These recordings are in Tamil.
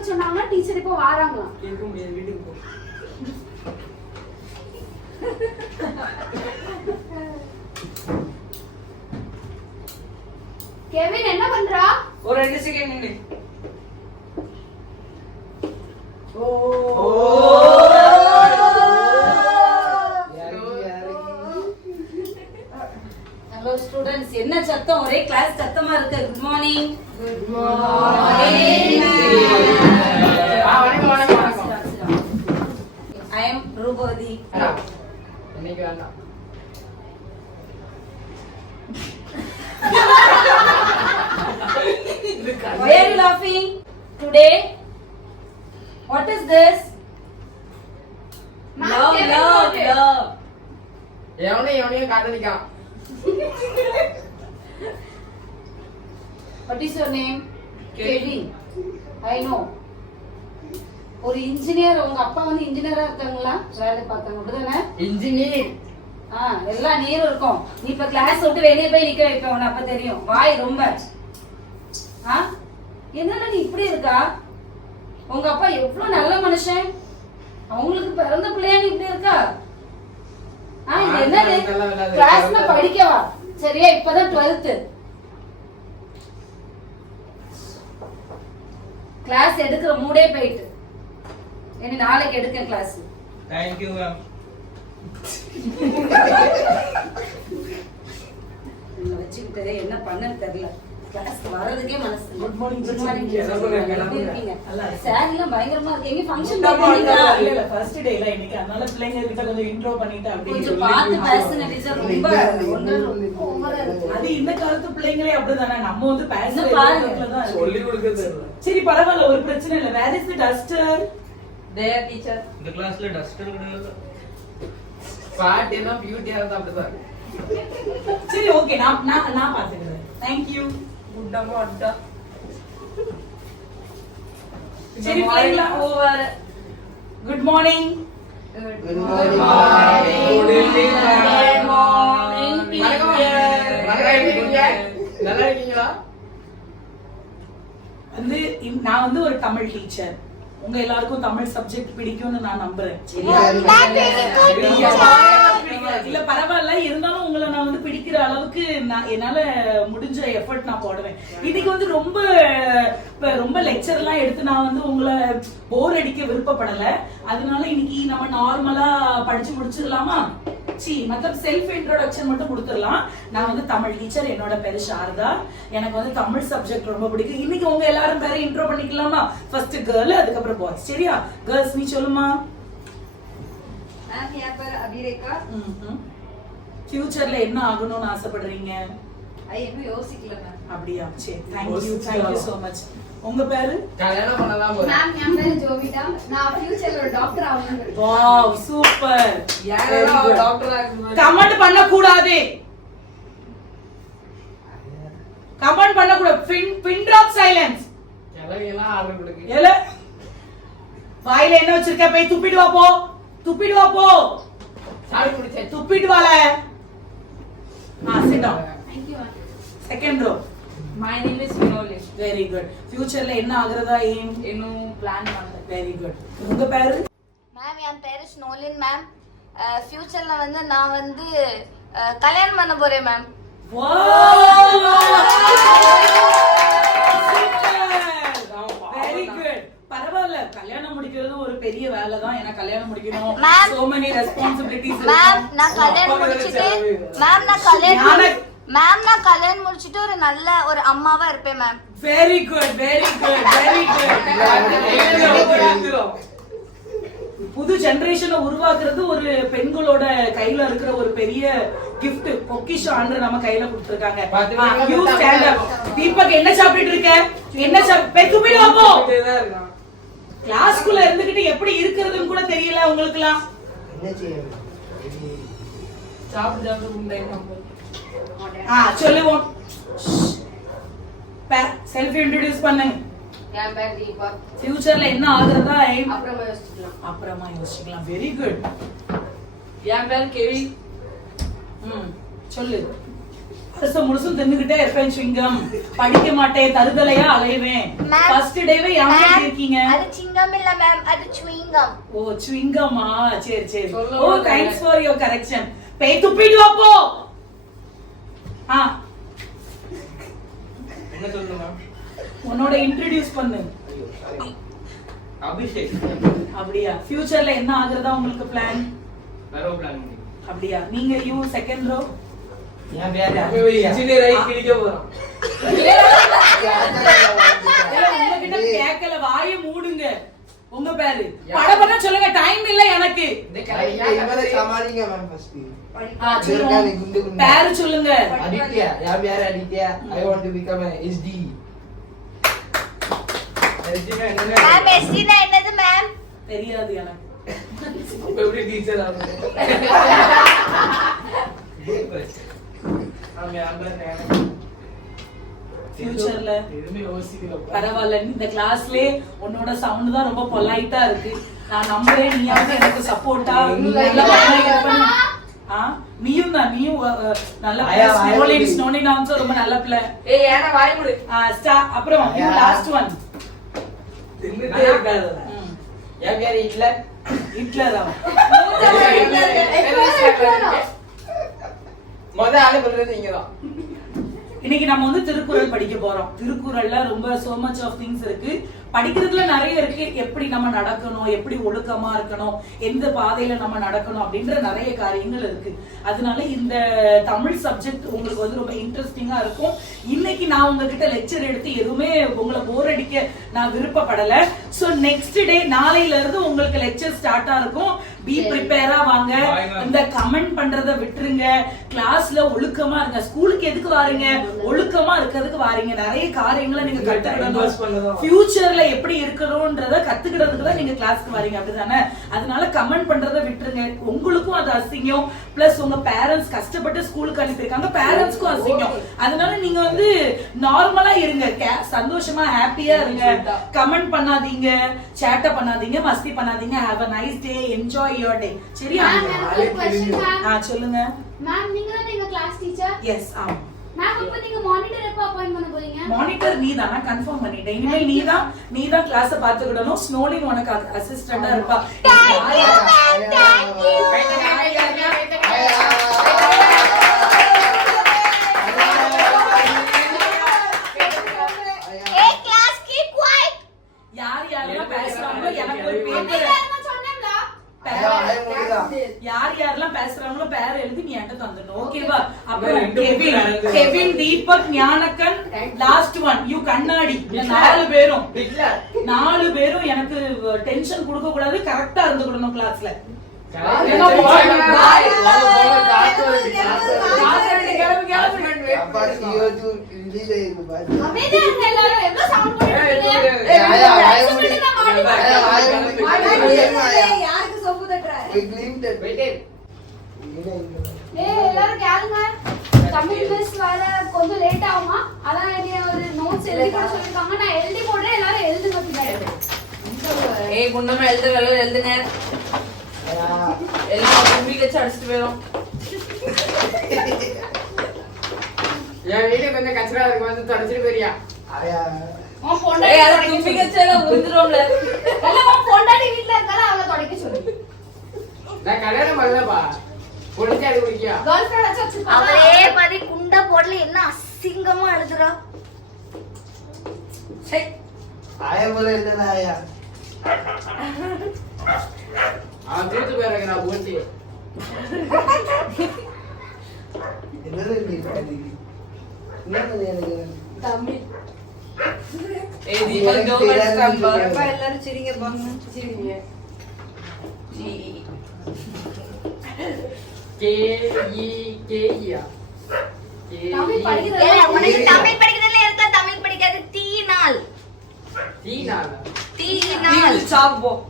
பண்ண சொன்னாங்க டீச்சர் இப்போ வராங்களா கேட்க முடியாது வீட்டுக்கு போ கெவின் என்ன பண்றா ஒரு 2 செகண்ட் நின்னு ஹலோ ஸ்டூடண்ட்ஸ் என்ன சத்தம் ஒரே கிளாஸ் சத்தமா இருக்கு குட் மார்னிங் வணக்கம் ஐ அம் ரூபவதி இன்னைக்கு வேண்டாம் why are you laughing today what is this love எவனையும் காதலிக்கான் what is your name Kevin I know ஒரு இன்ஜினியர் உங்க அப்பா வந்து இன்ஜினியரா இருக்காங்களா வேலை பார்த்தாங்க அப்படிதானே இன்ஜினியர் எல்லா நீரும் இருக்கும் நீ இப்ப கிளாஸ் விட்டு வெளியே போய் நிக்க வைப்ப உனக்கு அப்ப தெரியும் வாய் ரொம்ப என்னன்னா நீ இப்படி இருக்கா உங்க அப்பா எவ்வளவு நல்ல மனுஷன் அவங்களுக்கு பிறந்த பிள்ளையா நீ இப்படி இருக்கா இது என்னது கிளாஸ்ல படிக்கவா சரியா இப்பதான் 12th கிளாஸ் எடுக்கிற மூடே போயிட்டு இனி நாளைக்கு எடுக்க கிளாஸ் தேங்க் யூ மேம் வச்சுக்கிட்டு என்ன பண்ண தெரியல கிளாஸ் வரதுக்கே மனசு குட் மார்னிங் குட் மார்னிங் இருக்கீங்க சாரில பயங்கரமா இருக்கு எங்க ஃபங்க்ஷன் இல்ல ஃபர்ஸ்ட் டேல இன்னைக்கு அதனால பிள்ளைங்க கிட்ட கொஞ்சம் இன்ட்ரோ பண்ணிட்டு அப்படியே கொஞ்சம் பார்த்து பேசுன டீச்சர் ரொம்ப அது இந்த காலத்து பிள்ளைங்களே அப்படிதானே நம்ம வந்து இன்னும் பாருங்க. பேசுறதுல சொல்லி கொடுக்க தெரியல சரி பரவாயில்ல ஒரு பிரச்சனை இல்ல where is the duster there teacher இந்த கிளாஸ்ல டஸ்டர் கிடையாது பாட் என்ன பியூட்டியா இருந்தா அப்படிதான் சரி ஓகே நான் பாத்துக்கிறேன் थैंक यू குட்டமா அட்டா சரி பிள்ளைங்களா over good morning good morning good evening good morning நல்லா இருக்கீங்களா வந்து நான் வந்து ஒரு தமிழ் டீச்சர் உங்க எல்லாருக்கும் தமிழ் சப்ஜெக்ட் பிடிக்கும்னு நான் நம்புறேன் சரியா இல்ல பரவாயில்ல இருந்தாலும் உங்களை நான் வந்து பிடிக்கிற அளவுக்கு நான் என்னால முடிஞ்ச எஃபர்ட் நான் போடுவேன் இன்னைக்கு வந்து ரொம்ப லெக்சர் எல்லாம் எடுத்து நான் வந்து உங்களை போர் அடிக்க விருப்பப்படல அதனால இன்னைக்கு நம்ம நார்மலா படிச்சு முடிச்சிடலாமா மத்தம் செல்ஃப் இன்ட்ரோடக்ஷன் மட்டும் கொடுத்துடலாம் நான் வந்து தமிழ் டீச்சர் என்னோட பேரு சாரதா எனக்கு வந்து தமிழ் சப்ஜெக்ட் ரொம்ப பிடிக்கும் இன்னைக்கு உங்க எல்லாரும் பேரை இன்ட்ரோ பண்ணிக்கலாமா ஃபர்ஸ்ட் கேர்ள் அதுக்கப்புறம் பாய்ஸ் சரியா கேர்ள்ஸ் நீ சொல்லுமா மேம் यहाँ पर अभिरेखा ஃபியூச்சர்ல என்ன ஆகணும்னு ஆசைப்படுறீங்க இன்னும் யோசிக்கல மேம் அப்படியா சரி தேங்க் யூ so much உங்க பேரு கல்யாணம் பண்ணலாம் போறேன் மேம் என் பேரு ஜோவிதா நான் ஃபியூச்சர்ல ஒரு டாக்டர் ஆகணும் வாவ் சூப்பர் யாரோ டாக்டர் ஆகுது கமெண்ட் பண்ண கூடாது கமெண்ட் பண்ண கூடாது பின் டிராப் சைலன்ஸ் எல்லாம் ஆர்டர் கொடுங்க ஏல வாயில என்ன வச்சிருக்க போய் துப்பிட்டு வா போ சாரி குடிச்சே துப்பிட்டு வால sit down thank you ma'am second row my name is Vinoli very good ஃபியூச்சர்ல என்ன ஆகுறதா எய்ம் இன்னும் பிளான் பண்ணல வெரி குட் உங்க பேரு மேம் என் பேரு ஸ்னோலின் மேம் ஃபியூச்சர்ல வந்து நான் வந்து கல்யாணம் பண்ண போறேன் மேம் வெரி குட் பரவாயில்ல கல்யாணம் முடிக்கிறது ஒரு பெரிய வேலை தான் ஏன்னா கல்யாணம் முடிக்கணும் Ma'am. so many responsibilities ma'am நான் கல்யாணம் முடிச்சிட்டு மேம் நான் கல்யாணம் முடிச்சிட்டு ஒரு நல்ல ஒரு அம்மாவா இருப்பேன் மேம் வெரி குட் புது ஜெனரேஷனை உருவாக்குறது ஒரு பெண்களோட கையில இருக்கிற ஒரு பெரிய gift பொக்கிஷம் ஆண்டு நம்ம கையில கொடுத்திருக்காங்க யூ ஸ்டாண்ட் அப் தீபக் என்ன சாப்பிட்டு இருக்க என்ன பெத்துபிடி வாப்போ கிளாஸ்க்குள்ள இருந்துகிட்டு எப்படி இருக்குறதுன்னு கூட தெரியல உங்களுக்குலாம் சாப்பிட்டு முண்டை சொல்லுவோம் செல்ஃப் இன்ட்ரோ듀ce பண்ணுங்க என் பேர் தீபா ஃபியூச்சர்ல என்ன ஆகுறதா aim அப்புறமா யோசிக்கலாம் வெரி குட் என் பேர் கெவி சொல்லு வருஷம் முழுசும் தின்னுகிட்டே இருப்பேன் சிங்கம், படிக்க மாட்டேன், தருதலையா அலைவேன். Ma'am. ஃபர்ஸ்ட் டேவே ஏன் Ma'am, இருக்கீங்க? அது சிங்கம் இல்ல மேம், அது சுவிங்கம். ஓ சுவிங்கமா, சரி சரி. ஓ தேங்க்ஸ் ஃபார் யுவர் கரெக்ஷன். பேய் துப்பிட்டு வா போ. என்ன சொல்லுங்க? உன்னோட இன்ட்ரோடியூஸ் பண்ணு. அபிஷேக். அப்படியா? ஃபியூச்சர்ல என்ன ஆகுறதா உங்களுக்கு பிளான்? வேற பிளான். அப்படியா? நீங்க யூ செகண்ட் ரோ. ஏன் வேற இன்ஜினியர் ஆகி கிழிக்க போறோம். உங்ககிட்ட கேக்கல, வாயை மூடுங்க. உங்க பேரு படபட சொல்லுங்க, டைம் இல்ல எனக்கு. இவரை சமாளிங்க மேம் ஃபர்ஸ்ட். சொல்லுங்க பேரு சொல்லுங்க. ஆதித்யா. யார் பேரு Aditya? I want to become a SD. Ma'am எஸ்டினா என்னது மேம்? தெரியாது எனக்கு. எப்படி டீச்சர் ஆகுது? ஃபியூச்சர்ல எதுவுமே யோசிக்கல. பரவாயில்ல, இந்த கிளாஸ்லயே உன்னோட சவுண்ட் தான் ரொம்ப பொலைட்டா இருக்கு. நான் நம்புறேன் நீயாவது எனக்கு சப்போர்ட்டா நீயும் தான். நீயும் நல்ல ரொம்ப நல்ல பிள்ளை. அப்புறம் லாஸ்ட் ஒன் தின்னுட்டே இருக்காது. யார் பேரு ஹிட்லர்? ஹிட்லரா? மொத ஆளு சொல்றது நீங்கதான். இன்னைக்கு நம்ம வந்து திருக்குறள் படிக்க போறோம். திருக்குறள்ல ரொம்ப so much of things இருக்கு. படிக்கிறதுல நிறைய இருக்கு. எப்படி நம்ம நடக்கணும், எப்படி ஒழுக்கமா இருக்கணும், எந்த பாதையில நம்ம நடக்கணும் அப்படின்ற நிறைய காரியங்கள் இருக்கு. அதனால இந்த தமிழ் சப்ஜெக்ட் உங்களுக்கு வந்து ரொம்ப இன்ட்ரெஸ்டிங்கா இருக்கும். இன்னைக்கு நான் உங்ககிட்ட லெக்சர் எடுத்து எதுவுமே உங்களை போர் அடிக்க நான் விருப்பப்படல. சோ நெக்ஸ்ட் டே நாளையில இருந்து உங்களுக்கு லெக்சர் ஸ்டார்ட்டா இருக்கும். பி ப்ரிப்பேரா வாங்க. இந்த கமெண்ட் பண்றத விட்டுருங்க. கிளாஸ்ல ஒழுக்கமா இருங்க. ஸ்கூலுக்கு எதுக்கு வாரீங்க? ஒழுக்கமா இருக்கிறதுக்கு வாரீங்க. நிறைய காரியங்களை நீங்க கத்துக்கணும். ஃபியூச்சர்ல எப்படி இருக்கணும்ன்றத கத்துக்கிறதுக்கு தான் நீங்க கிளாஸ்க்கு வரீங்க, அப்படிதானே? அதனால கமெண்ட் பண்றத விட்டுருங்க. உங்களுக்கும் அது அசிங்கம், பிளஸ் உங்க பேரண்ட்ஸ் கஷ்டப்பட்டு ஸ்கூலுக்கு அனுப்பியிருக்காங்க, பேரண்ட்ஸ்க்கும் அசிங்கம். அதனால நீங்க வந்து நார்மலா இருங்க, சந்தோஷமா ஹாப்பியா இருங்க. கமெண்ட் பண்ணாதீங்க, சேட்ட பண்ணாதீங்க, மஸ்தி பண்ணாதீங்க. Have a nice day, enjoy your day. சரியா? சொல்லுங்க மேம். நீங்க தான் எங்க கிளாஸ் டீச்சர்? எஸ். ஆமா மேம். அப்ப நீங்க மானிட்டர் எப்ப அப்பாயிண்ட் பண்ண போறீங்க? மானிட்டர் நீதான், நான் கன்ஃபார்ம் பண்ணிட்டேன். இனிமே நீதான் கிளாஸ் பாத்துக்கிடணும். ஸ்னோலின் உனக்கு அசிஸ்டண்டா இருப்பா. யார் யாரெல்லாம் பேசுறாங்களோ எனக்கு ஒரு பேப்பர், யார் யாரெல்லாம் பேசுறாங்களோ பேர் எழுதி நீ என்கிட்ட தந்துடணும். ஓகேவா? அப்புறம் Kevin, Deepak, Gnanakkan, last one you கண்ணாடி. 4 பேரும் எனக்கு டென்ஷன் கொடுக்க கூடாது, கரெக்டா இருந்துக்கணும் கிளாஸ்ல. தமிழ் மிஸ் வர கொஞ்சம் லேட் ஆகுமா? அதான் ஒரு நோட்ஸ் எழுதி போட சொல்லிருக்காங்க. நான் எழுதி போடுறேன், எல்லாரும் எழுதுங்க பின்னாடி. குண்டமா எழுதுங்க. எல்லாம் கும்பி வச்சு அடிச்சுட்டு போயிடும். என் வீடு கொஞ்சம் கச்சரா இருக்கு, வந்து தொடச்சிட்டு போறியா? கும்பி வச்சால உந்துரும்ல. பொண்டாட்டி வீட்டுல இருந்தாலும் அவளை தொடக்க சொல்லு. நான் கல்யாணம் பண்ணலப்பா, குடிச்சு அது குடிக்கியா? கேர்ள் ஃபிரெண்ட் வச்சு வச்சிருப்பாங்க. அவரே பாதி குண்டா போடல, என்ன அசிங்கமா எழுதுறா. ஆயா போல இல்ல ஆயா. அவன் தூத்து போயிடுறாங்க. நான் போட்டி என்னது தமிழ் எல்லாரும் சிரிங்க பாங்க. சிரிங்க. தமிழ் படிக்கிறது உனக்கு தமிழ் படிக்கிறதுல இருக்கா? தமிழ் படிக்காது. தீநாள் சாப்பிடுவோம்.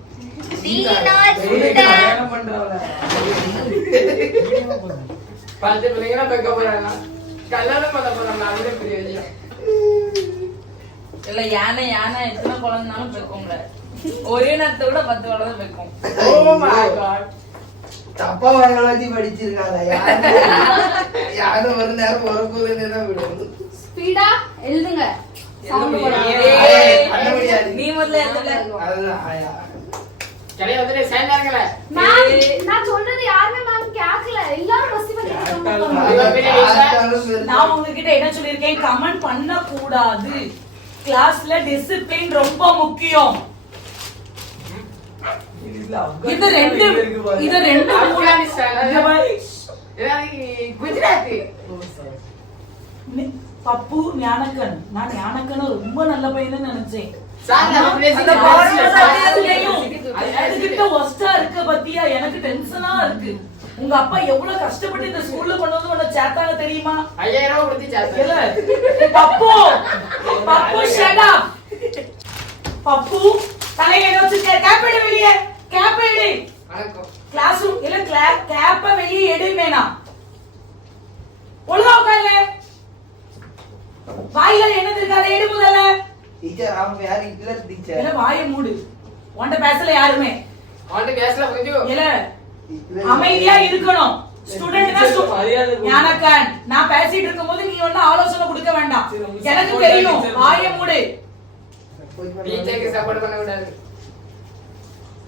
பத்து பிள்ளைங்க வைக்க போறாங்க, கல்யாணம் பண்ண போறாங்க. அதுவே பெரிய விஷயம் இல்ல. யானை எத்தனை குழந்தைனாலும் வைக்கும்ல. ஒரே நேரத்தை கூட 10 குழந்தை வைக்கும். Oh my God. தப்பா வாங்கி படிச்சிருக்காங்க யாரும் ஒரு நேரம் உறக்குதுன்னு விடுவது ஸ்பீடா எழுதுங்க சவுண்ட் பண்ண முடியாது. நீ முதல்ல எழுதுல. அதுதான் ஆயா. கடையை வந்துட்டு சேர்ந்தாருங்களே மேம் நான் சொல்றது யாருமே மேம் கேட்கல எல்லாரும் மஸ்தி பண்ணிட்டு நான் உங்ககிட்ட என்ன சொல்லிருக்கேன், கமெண்ட் பண்ண கூடாது. கிளாஸ்ல டிசிப்ளின் ரொம்ப முக்கியம். இது ரெண்டு குஜராத்தி பப்பு ஞானக்கன். நான் ஞானக்கன் ரொம்ப நல்ல பையன் நினைச்சேன். இருக்க பத்தியா எனக்கு டென்ஷனா இருக்கு. உங்க அப்பா எவ்வளவு கஷ்டப்பட்டு இந்த ஸ்கூல்ல கொண்டு வந்து உன்னை சேர்த்தாங்க தெரியுமா? 5000 ரூபாய் கொடுத்து சேர்த்தாங்க. பப்பு பப்பு ஷட் அப். பப்பு தலையை வச்சு கேப் எடு வெளியே. கேப் எடு. கிளாஸ் ரூம் இல்ல கேப்ப வெளியே எடு வேணாம். ஒழுங்கா உட்கார்ல. வாயில என்ன இருக்காத எடு முதல்ல. டீச்சர் அவங்க யாரு ஹிட்லர் டீச்சர். இல்ல வாயை மூடு. உன்ட பேசல யாருமே. அவன்ட பேசல புரிஞ்சு. இல்ல அமைதியா இருக்கணும். ஸ்டூடண்ட் ஞானக்கன் நான் பேசிட்டு இருக்கும்போது நீ ஒண்ணு ஆலோசனை கொடுக்க வேண்டாம். எனக்கு தெரியும். வாயை மூடு. டீச்சருக்கு சப்போர்ட் பண்ண கூடாது.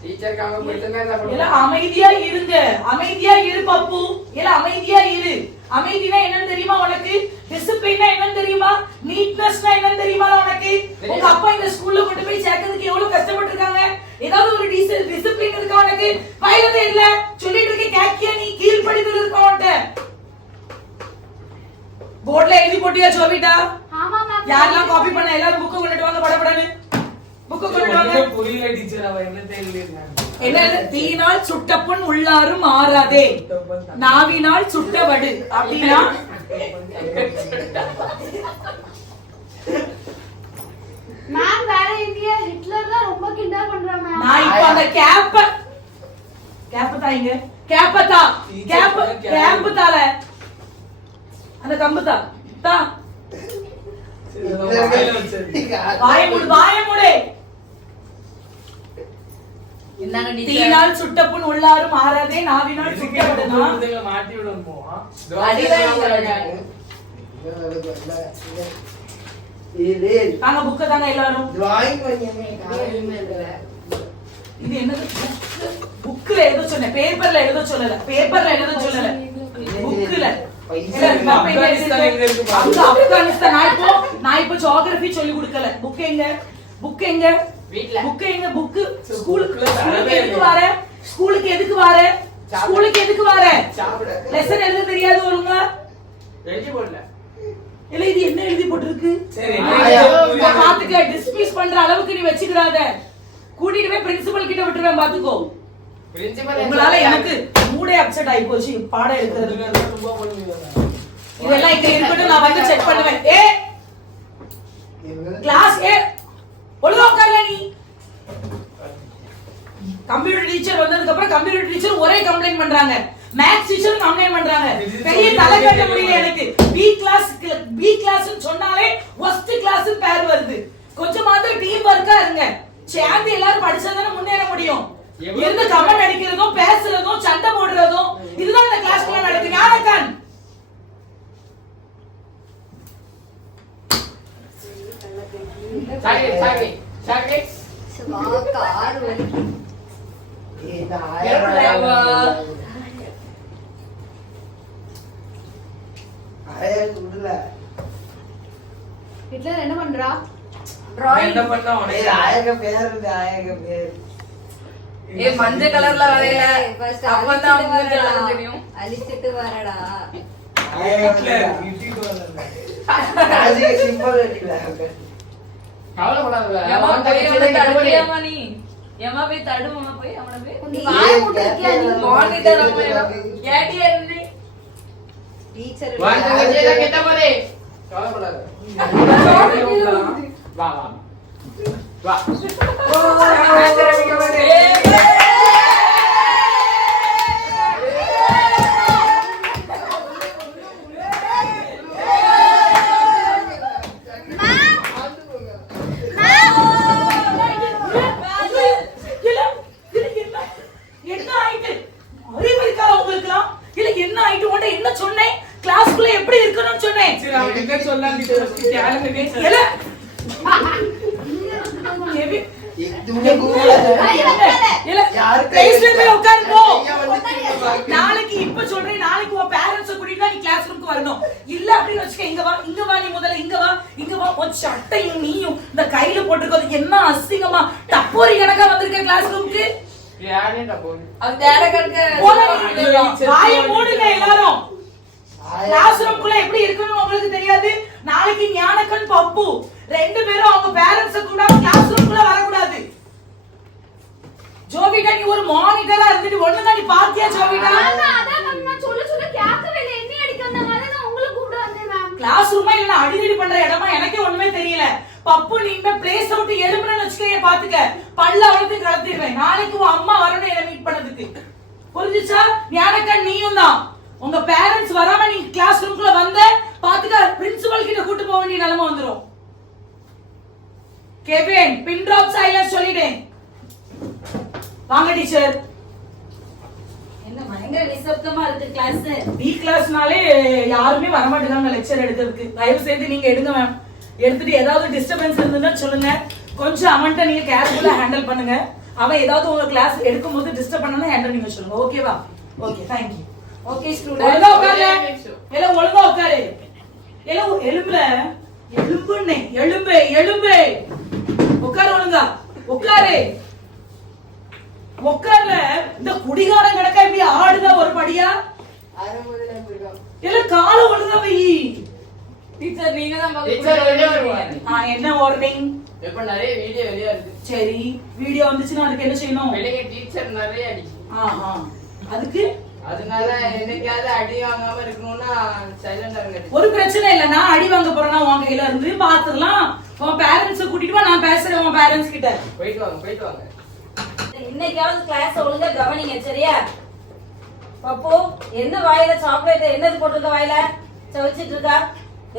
டீச்சருக்கு அவங்க பிடிச்சதா சப்போர்ட். இல்ல அமைதியா இருங்க. அமைதியா இரு பப்பு. இல்ல அமைதியா இரு. அமைதினா என்னன்னு தெரியுமா உனக்கு? டிசிப்ளினா என்னன்னு தெரியுமா? நீட்னஸ்னா என்னன்னு தெரியுமா உனக்கு? உங்க அப்பா இந்த ஸ்கூல்ல கொண்டு போய் சேர்க்கிறதுக்கு எவ்வளவு கஷ்டப்பட்டு இருக்காங்க. ஏதாவது ஒரு டிசிப்ளின் இருக்கா உனக்கு? வயலதே இல்ல. சொல்லிட்டு இருக்க கேக்கியா நீ கீழ்ப்படிதல் இருக்கா உன்கிட்ட? போர்ட்ல எழுதி போட்டியா சோபிட்டா? ஆமா மேம். யாரெல்லாம் காப்பி பண்ண எல்லாரும் புக் கொண்டுட்டு வாங்க படபடன்னு. புக் கொண்டுட்டு வாங்க. புரியல டீச்சர் அவ என்ன தெரியுது. என்ன தீயினால் சுட்ட புண் உள்ளாரும் ஆறாதே, நாவினால் சுட்ட வடு அப்படின்னா மேம் வேற எங்கேயா ஹிட்லர் தான் ரொம்ப கிண்டல் பண்றாங்க மேம். நான் இப்ப அந்த கேப் தாங்க கேப் தால அந்த கம்பு தா வாய மூடு. தீயினால் சுட்ட புண் உள்ளாரும் ஆறாதே, நாவினால் சுட்ட வடுனா மாட்டி விடுவோம் போவா. தாங்க புக்க தாங்க எல்லாரும். டிராயிங் பண்ணியமே இது என்னது? புக்ல எழுத சொன்னேன், பேப்பர்ல எழுத சொல்லல. புக்ல ஆப்கானிஸ்தான். நான் இப்போ ஜியோகிராஃபி சொல்லி கொடுக்கல. புக் எங்க வீட்ல. புக் ஸ்கூலுக்கு எதுக்கு வர? லெசன் எழுத தெரியாது ஒழுங்கா? எழுதி போடல. இல்ல இது என்ன எழுதி போட்டுருக்கு? சரி பாத்துக்க. டிஸ்மிஸ் பண்ற அளவுக்கு நீ வச்சுக்கிறாத. கூட்டிட்டு போய் பிரின்சிபல் கிட்ட விட்டுருவேன் பாத்துக்கோ. பிரின்சிபல் உங்களால எனக்கு மூடே அப்செட் ஆகி போச்சு பாடம் எடுக்கிறது. இதெல்லாம் இங்க இருக்கட்டும், நான் வந்து செக் பண்ணுவேன். கிளாஸ் ஒழுங்கா உட்கார்ல நீ. கம்ப்யூட்டர் டீச்சர் வந்ததுக்கு அப்புறம் கம்ப்யூட்டர் டீச்சர் ஒரே கம்ப்ளைண்ட் பண்றாங்க, மேத்ஸ் டீச்சர் கம்ப்ளைண்ட் பண்றாங்க. பெரிய தலை கட்ட முடியல எனக்கு. பி கிளாஸ் சொன்னாலே ஃபர்ஸ்ட் கிளாஸ் பேர் வருது. கொஞ்சமாவது டீம் வர்க்கா இருங்க. சேர்ந்து எல்லாரும் படிச்சாதானே முன்னேற முடியும். எந்த கமெண்ட் அடிக்கிறதும் பேசுறதும் சண்டை போடுறதும் இதுதான் இந்த கிளாஸ்க்குள்ள நடக்குது. ஞானக்கன் சாரி சும்மா கார் வலி. ஹிட்லர் என்ன பண்றா? என்ன பண்ணா உனக்கு ஆயக பேர் மஞ்சள் கலர்ல வரையில First அப்பதான் அழிச்சிட்டு உங்களுக்கு வரடா. எல்லாம் தெரியும். அழிச்சிட்டு வரடா. சிம்பிள் வெட்டில கவலைப்படாத. ஏமா அவன் போய் தங்கச்சி அவனை தான் கிட்ட போய் தடுக்கிறியாமா நீ? ஏமா போய் தடுமாமா போய் அவனை போய் நீ வாய் மூடிட்டியா நீ? மானிட்டர் அம்மா ஏடி என்ன டீச்சர் அவன் தங்கச்சி தான் கிட்ட போதே. கவலைப்படாத. வா வா வா. என்ன ஆயிட்டு? அறிவு இருக்கா என்ன சொல்லான்னு கேளுங்க டீச்சர். இல்ல கெவின் இதுவே கூகுள்ல இல்ல யாரு பிளேஸ்ல போய் உட்காரு போ. ஐயா வந்து நாளைக்கு இப்ப சொல்றேன், நாளைக்கு உன் பேரண்ட்ஸ் கூட்டிட்டு நீ கிளாஸ் ரூமுக்கு வரணும். இல்ல அப்படின்னு வச்சுக்க, இங்க வா நீ முதல்ல இங்க வா உன் சட்டையும் நீயும் இந்த கையில போட்டுக்கிறது என்ன அசிங்கமா டப்போரி கணக்கா வந்திருக்க கிளாஸ் ரூமுக்கு. யாரே டப்போ அது தேட கணக்க வாயை மூடுங்க எல்லாரும். கிளாஸ் ரூம்குள்ள எப்படி இருக்கணும் உங்களுக்கு தெரியாது. நாளைக்கு ஞானக்கன் பப்பு ரெண்டு பேரும் அவங்க பேரண்ட்ஸ் கூட கிளாஸ் ரூம்குள்ள வரக்கூடாது. ஜோவிகா நீ ஒரு மானிட்டரா இருந்துட்டு ஒண்ணுங்க நீ பாத்தியா ஜோவிகா? அதான் மேம் நான் சொல்ல கேட்கவே இல்லை. என்ன அடிக்க வந்தாங்க, அதான் நான் உங்களை கூப்பிட்டு வந்தேன் மேம். கிளாஸ் ரூமா இல்ல அடிதடி பண்ற இடமா எனக்கே ஒண்ணுமே தெரியல. பப்பு நீ இந்த பிளேஸ் விட்டு எழுப்புறன்னு வச்சுக்கே பாத்துக்க, பல்ல அவளுக்கு கலத்திடுவேன். நாளைக்கு உன் அம்மா வரணும் என்ன மீட் பண்ணதுக்கு, புரிஞ்சுச்சா? ஞானக்கன் நீயும் தான். உங்க பேரண்ட்ஸ் வராம நீ கிளாஸ் ரூம்குள்ள வந்த பாத்துக்க, பிரின்சிபல் கிட்ட கூட்டி போக வேண்டிய நிலைமை வந்துரும். கெவின் பின் டிராப் சைலன்ஸ் சொல்லிட்டேன். வாங்க டீச்சர். என்ன பயங்கர நிசப்தமா இருக்கு கிளாஸ். பி கிளாஸ்னாலே யாருமே வர மாட்டேங்காங்க லெக்சர் எடுக்கிறதுக்கு. தயவு செய்து நீங்க எடுங்க மேம். எடுத்துட்டு ஏதாவது டிஸ்டர்பன்ஸ் இருந்ததுன்னா சொல்லுங்க. கொஞ்சம் அவன்கிட்ட நீங்க கேர்ஃபுல்லா ஹேண்டில் பண்ணுங்க. அவன் ஏதாவது உங்க கிளாஸ் எடுக்கும்போது டிஸ்டர்ப் பண்ணா ஹேண்டில் நீங்க சொல்லுங்க. ஓகேவா? Okay thank you. ஓகே ஒழுங்கா ஸ்டூடண்ட். உட்காரு. எல்லாம் ஒழுங்கா உட்காரு. எல்லாம் எலும்புல எலும்புன்னே எலும்பு உட்காரு. ஒழுங்கா உட்காரு. உட்கார்ல இந்த குடிகாரன் கிடக்க இப்படி ஆடுதா ஒரு படியா? இல்ல கால ஒழுங்கா வை. டீச்சர் நீங்க தான் டீச்சர் வெளிய வருவாங்க. என்ன வார்னிங்? இப்ப நிறைய வீடியோ வெளிய வருது. சரி வீடியோ வந்துச்சுன்னா அதுக்கு என்ன செய்யணும்? வெளிய டீச்சர் நிறைய அடிச்சு. அதுக்கு அதனால என்னைக்காவது அடி வாங்காம இருக்கணும்னா சைலண்டா இருங்க. ஒரு பிரச்சனை இல்ல. நான் அடி வாங்க போறேன்னா உன் கையில இருந்து பாத்துடலாம். உன் பேரண்ட்ஸ் கூட்டிட்டு வா, நான் பேசுறேன் உன் பேரண்ட்ஸ் கிட்ட. போயிட்டு வாங்க. இன்னைக்காவது கிளாஸ் ஒழுங்கா கவனிங்க சரியா? பப்பு என்ன வாயில சாக்லேட் என்னது போட்டிருக்க வாயில சவச்சிட்டு இருக்கா?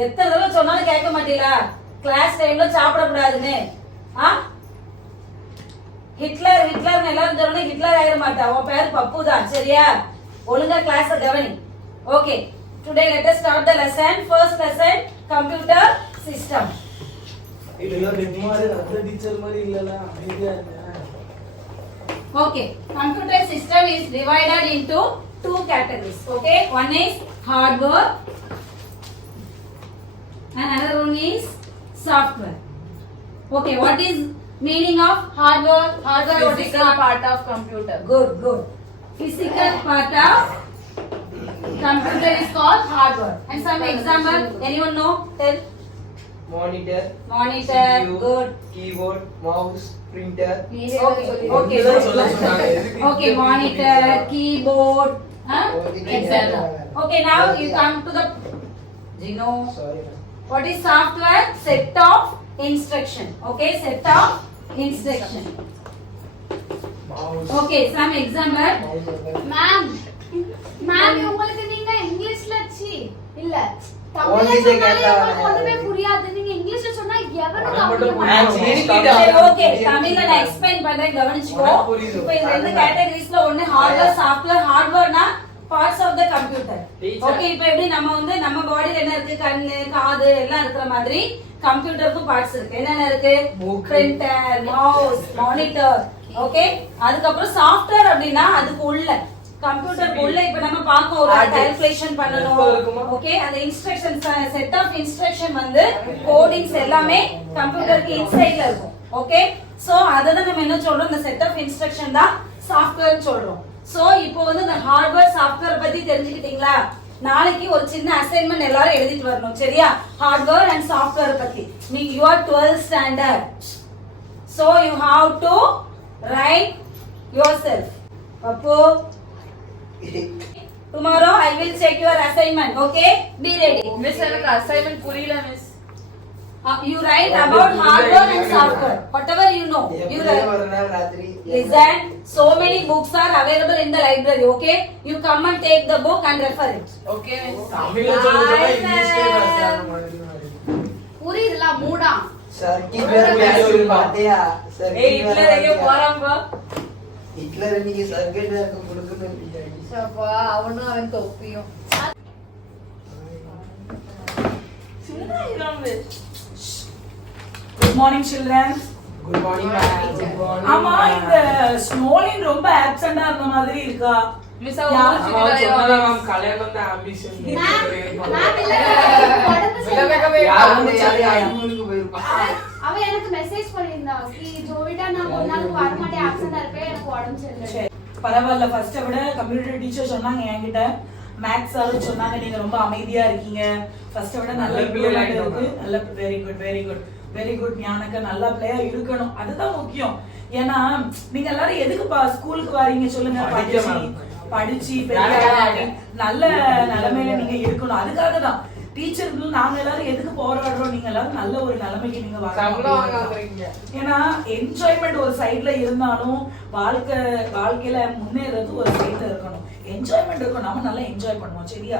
எத்தனை தடவை சொன்னாலும் கேட்க மாட்டீங்களா? கிளாஸ் டைம்ல சாப்பிட கூடாதுன்னு. ஹிட்லர் எல்லாரும் சொல்லணும், ஹிட்லர் ஆயிட மாட்டா. உன் பேர் பப்பு தான் சரியா? ஒழுங்கா கிளாஸ் கவனி. Okay today let us start the lesson. First lesson computer system. இதெல்லாம் டெமாரே அந்த டீச்சர் மாதிரி இல்லல ஐடியா இல்ல. Okay, computer system is divided into two categories. Okay, one is hardware and another one is software. Okay, what is meaning of hardware? Hardware what is Physical part of computer. Good. Physical part of computer is called hardware. And some example, anyone know? Tell. Monitor, Monitor, good. keyboard, mouse, printer. Okay, monitor, keyboard, etc. Okay, now you come to the Gino. Sorry. What is software? Set of instruction. Okay, set of instruction. Mouse. Okay, some example. Ma'am உங்களுக்கு நீங்க இங்கிலீஷ்ல இல்ல Only தமிழ்ல they சொன்னாலே get the- உங்களுக்கு ஒண்ணுமே புரியாது. நீங்க இங்கிலீஷ்ல சொன்னா எவனும் மட்டும் கவனிக்க புரியாது. மாட்டாங்க. சரி, okay, தமிழ்ல நான் எக்ஸ்பிளைன் பண்றேன் கவனிச்சுக்கோ. புரியுது. இப்போ இந்த ரெண்டு கேட்டகரிஸ்ல ஒன்னு ஹார்ட்வேர் சாஃப்ட்வேர். ஹார்ட்வேர்னா parts of the computer. Teacher. Okay, இப்போ எப்படி நம்ம பாடியில என்ன இருக்கு, கண்ணு காது எல்லாம் இருக்கிற மாதிரி கம்ப்யூட்டருக்கும் பார்ட்ஸ் இருக்கு. என்னென்ன இருக்கு? Book. Printer, mouse, monitor. Okay, அதுக்கப்புறம் சாஃப்ட்வேர் அப்படின்னா அதுக்கு உள்ள கம்ப்யூட்டருக்கு உள்ள இப்ப நம்ம பார்க்க ஒரு கால்குலேஷன் பண்ணனும். ஓகே, அந்த இன்ஸ்ட்ரக்ஷன்ஸ் செட் ஆஃப் இன்ஸ்ட்ரக்ஷன் வந்து கோடிங்ஸ் எல்லாமே கம்ப்யூட்டருக்கு இன்சைட்ல இருக்கும். ஓகே, சோ அத தான் நம்ம என்ன சொல்றோம், இந்த செட் ஆஃப் இன்ஸ்ட்ரக்ஷன் தான் சாஃப்ட்வேர் சொல்றோம். சோ இப்போ வந்து இந்த ஹார்ட்வேர் சாஃப்ட்வேர் பத்தி தெரிஞ்சுக்கிட்டீங்களா? நாளைக்கு ஒரு சின்ன அசைன்மென்ட் எல்லாரும் எழுதிட்டு வரணும் சரியா? ஹார்ட்வேர் அண்ட் சாஃப்ட்வேர் பத்தி. you are 12th standard, so you have to write yourself. Papu, tomorrow I will check your assignment. Okay, be ready. Miss, எனக்கு assignment புரியல miss. You write about hardware and software, whatever you know. You write. ஒரு நாள் ராத்திரி Listen, so many books are available in the library. Okay, you come and take the book and refer it. Okay miss. தமிழ்ல சொல்லுங்க இங்கிலீஷ்ல பேசுறாங்க மாதிரி. புரியுதுல மூடா? சர்க்கி பேர் பேசுறது பாத்தியா? சர்க்கி ஹிட்லர் எங்க போறான் பா? ஹிட்லர் இன்னைக்கு சர்க்கெட் இருக்க கொடுக்கணும் பின்னாடி. சப்பா அவனும் அவன் தொப்பியும். சும்மா good morning children. Good morning ma'am. ஆமா, இந்த ஸ்னோலின் ரொம்ப ஆப்சென்ட்டா இருந்த மாதிரி இருக்கா? மிஸ் மேம் கல்யாணம் தான் ஆம்பிஷன். அவ எனக்கு மெசேஜ் பண்ணிருந்தா ஜோவிடா நான் ஒரு நாளுக்கு வர மாட்டேன், ஆப்சென்ட்டா இருப்பேன், எனக்கு உடம்பு சரியில்லை. பரவாயில்ல. ஃபர்ஸ்ட விட கம்ப்யூட்டர் டீச்சர் சொன்னாங்க என்கிட்ட, மேத்ஸ் சார் சொன்னாங்க நீங்க ரொம்ப அமைதியா இருக்கீங்க, ஃபர்ஸ்ட விட நல்ல இம்ப்ரூவ்மென்ட் இருக்கு. நல்ல very good very good very good. ஞானக்க நல்ல பிளேயா இருக்கணும், அதுதான் முக்கியம். ஏன்னா நீங்க எல்லாரும் எதுக்கு ஸ்கூலுக்கு வரீங்க சொல்லுங்க? படிச்சு பெரிய நல்ல நிலைமையில நீங்க இருக்கணும், அதுக்காக தான். டீச்சர்கள் நாங்க எல்லாரும் எதுக்கு போராடுறோம்? நீங்க எல்லாரும் நல்ல ஒரு நிலைமைக்கு நீங்க வரணும். ஏன்னா என்ஜாய்மெண்ட் ஒரு சைடுல இருந்தாலும் வாழ்க்கையில முன்னேறது ஒரு சைடுல இருக்கணும். என்ஜாய்மெண்ட் இருக்கும், நாம நல்லா என்ஜாய் பண்ணுவோம், சரியா?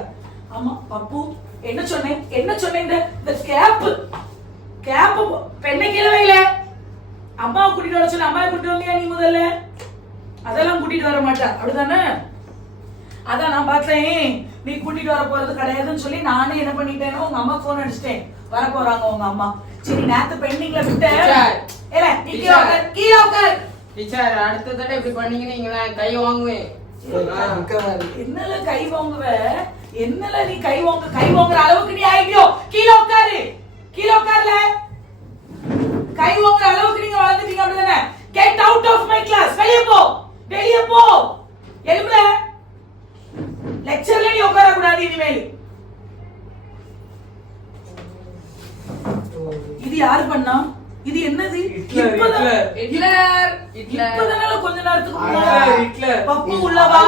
ஆமா பப்பு, என்ன சொன்னேன் இந்த கேப் பெண்ணை கிழவையில அம்மாவை கூட்டிட்டு வர சொன்ன, அம்மாவை கூட்டிட்டு வந்தியா நீ? முதல்ல அதெல்லாம் கூட்டிட்டு வர மாட்டா, அப்படிதானே? அதான் நான் பார்த்தேன், நீ கூட்டிட்டு வர போறது கிடையாதுன்னு சொல்லி நானே என்ன பண்ணிட்டேன்னா உங்க அம்மா போன் அடிச்சிட்டேன், வர போறாங்க உங்க அம்மா. சரி நேத்து பெண்டிங்ல விட்டேன். டீச்சர் அடுத்த தடவை இப்படி பண்ணீங்க நீங்க கை வாங்குவேன். என்னல கை வாங்குவ? என்னல நீ கை வாங்குற அளவுக்கு நீ ஆயிட்டியோ? கீழே உட்காருல. கை வாங்குற அளவுக்கு நீங்க வளர்ந்துட்டீங்க, அப்படிதானே? Get out of my class. வெளிய போ. எழும்புற. லெக்சர்ல நீ உட்கார கூடாது இனிமேல். இது யாரு பண்ணா? இது என்னது? இப்பதான கொஞ்ச நேரத்துக்கு முன்னாடி பப்பு உள்ள வா.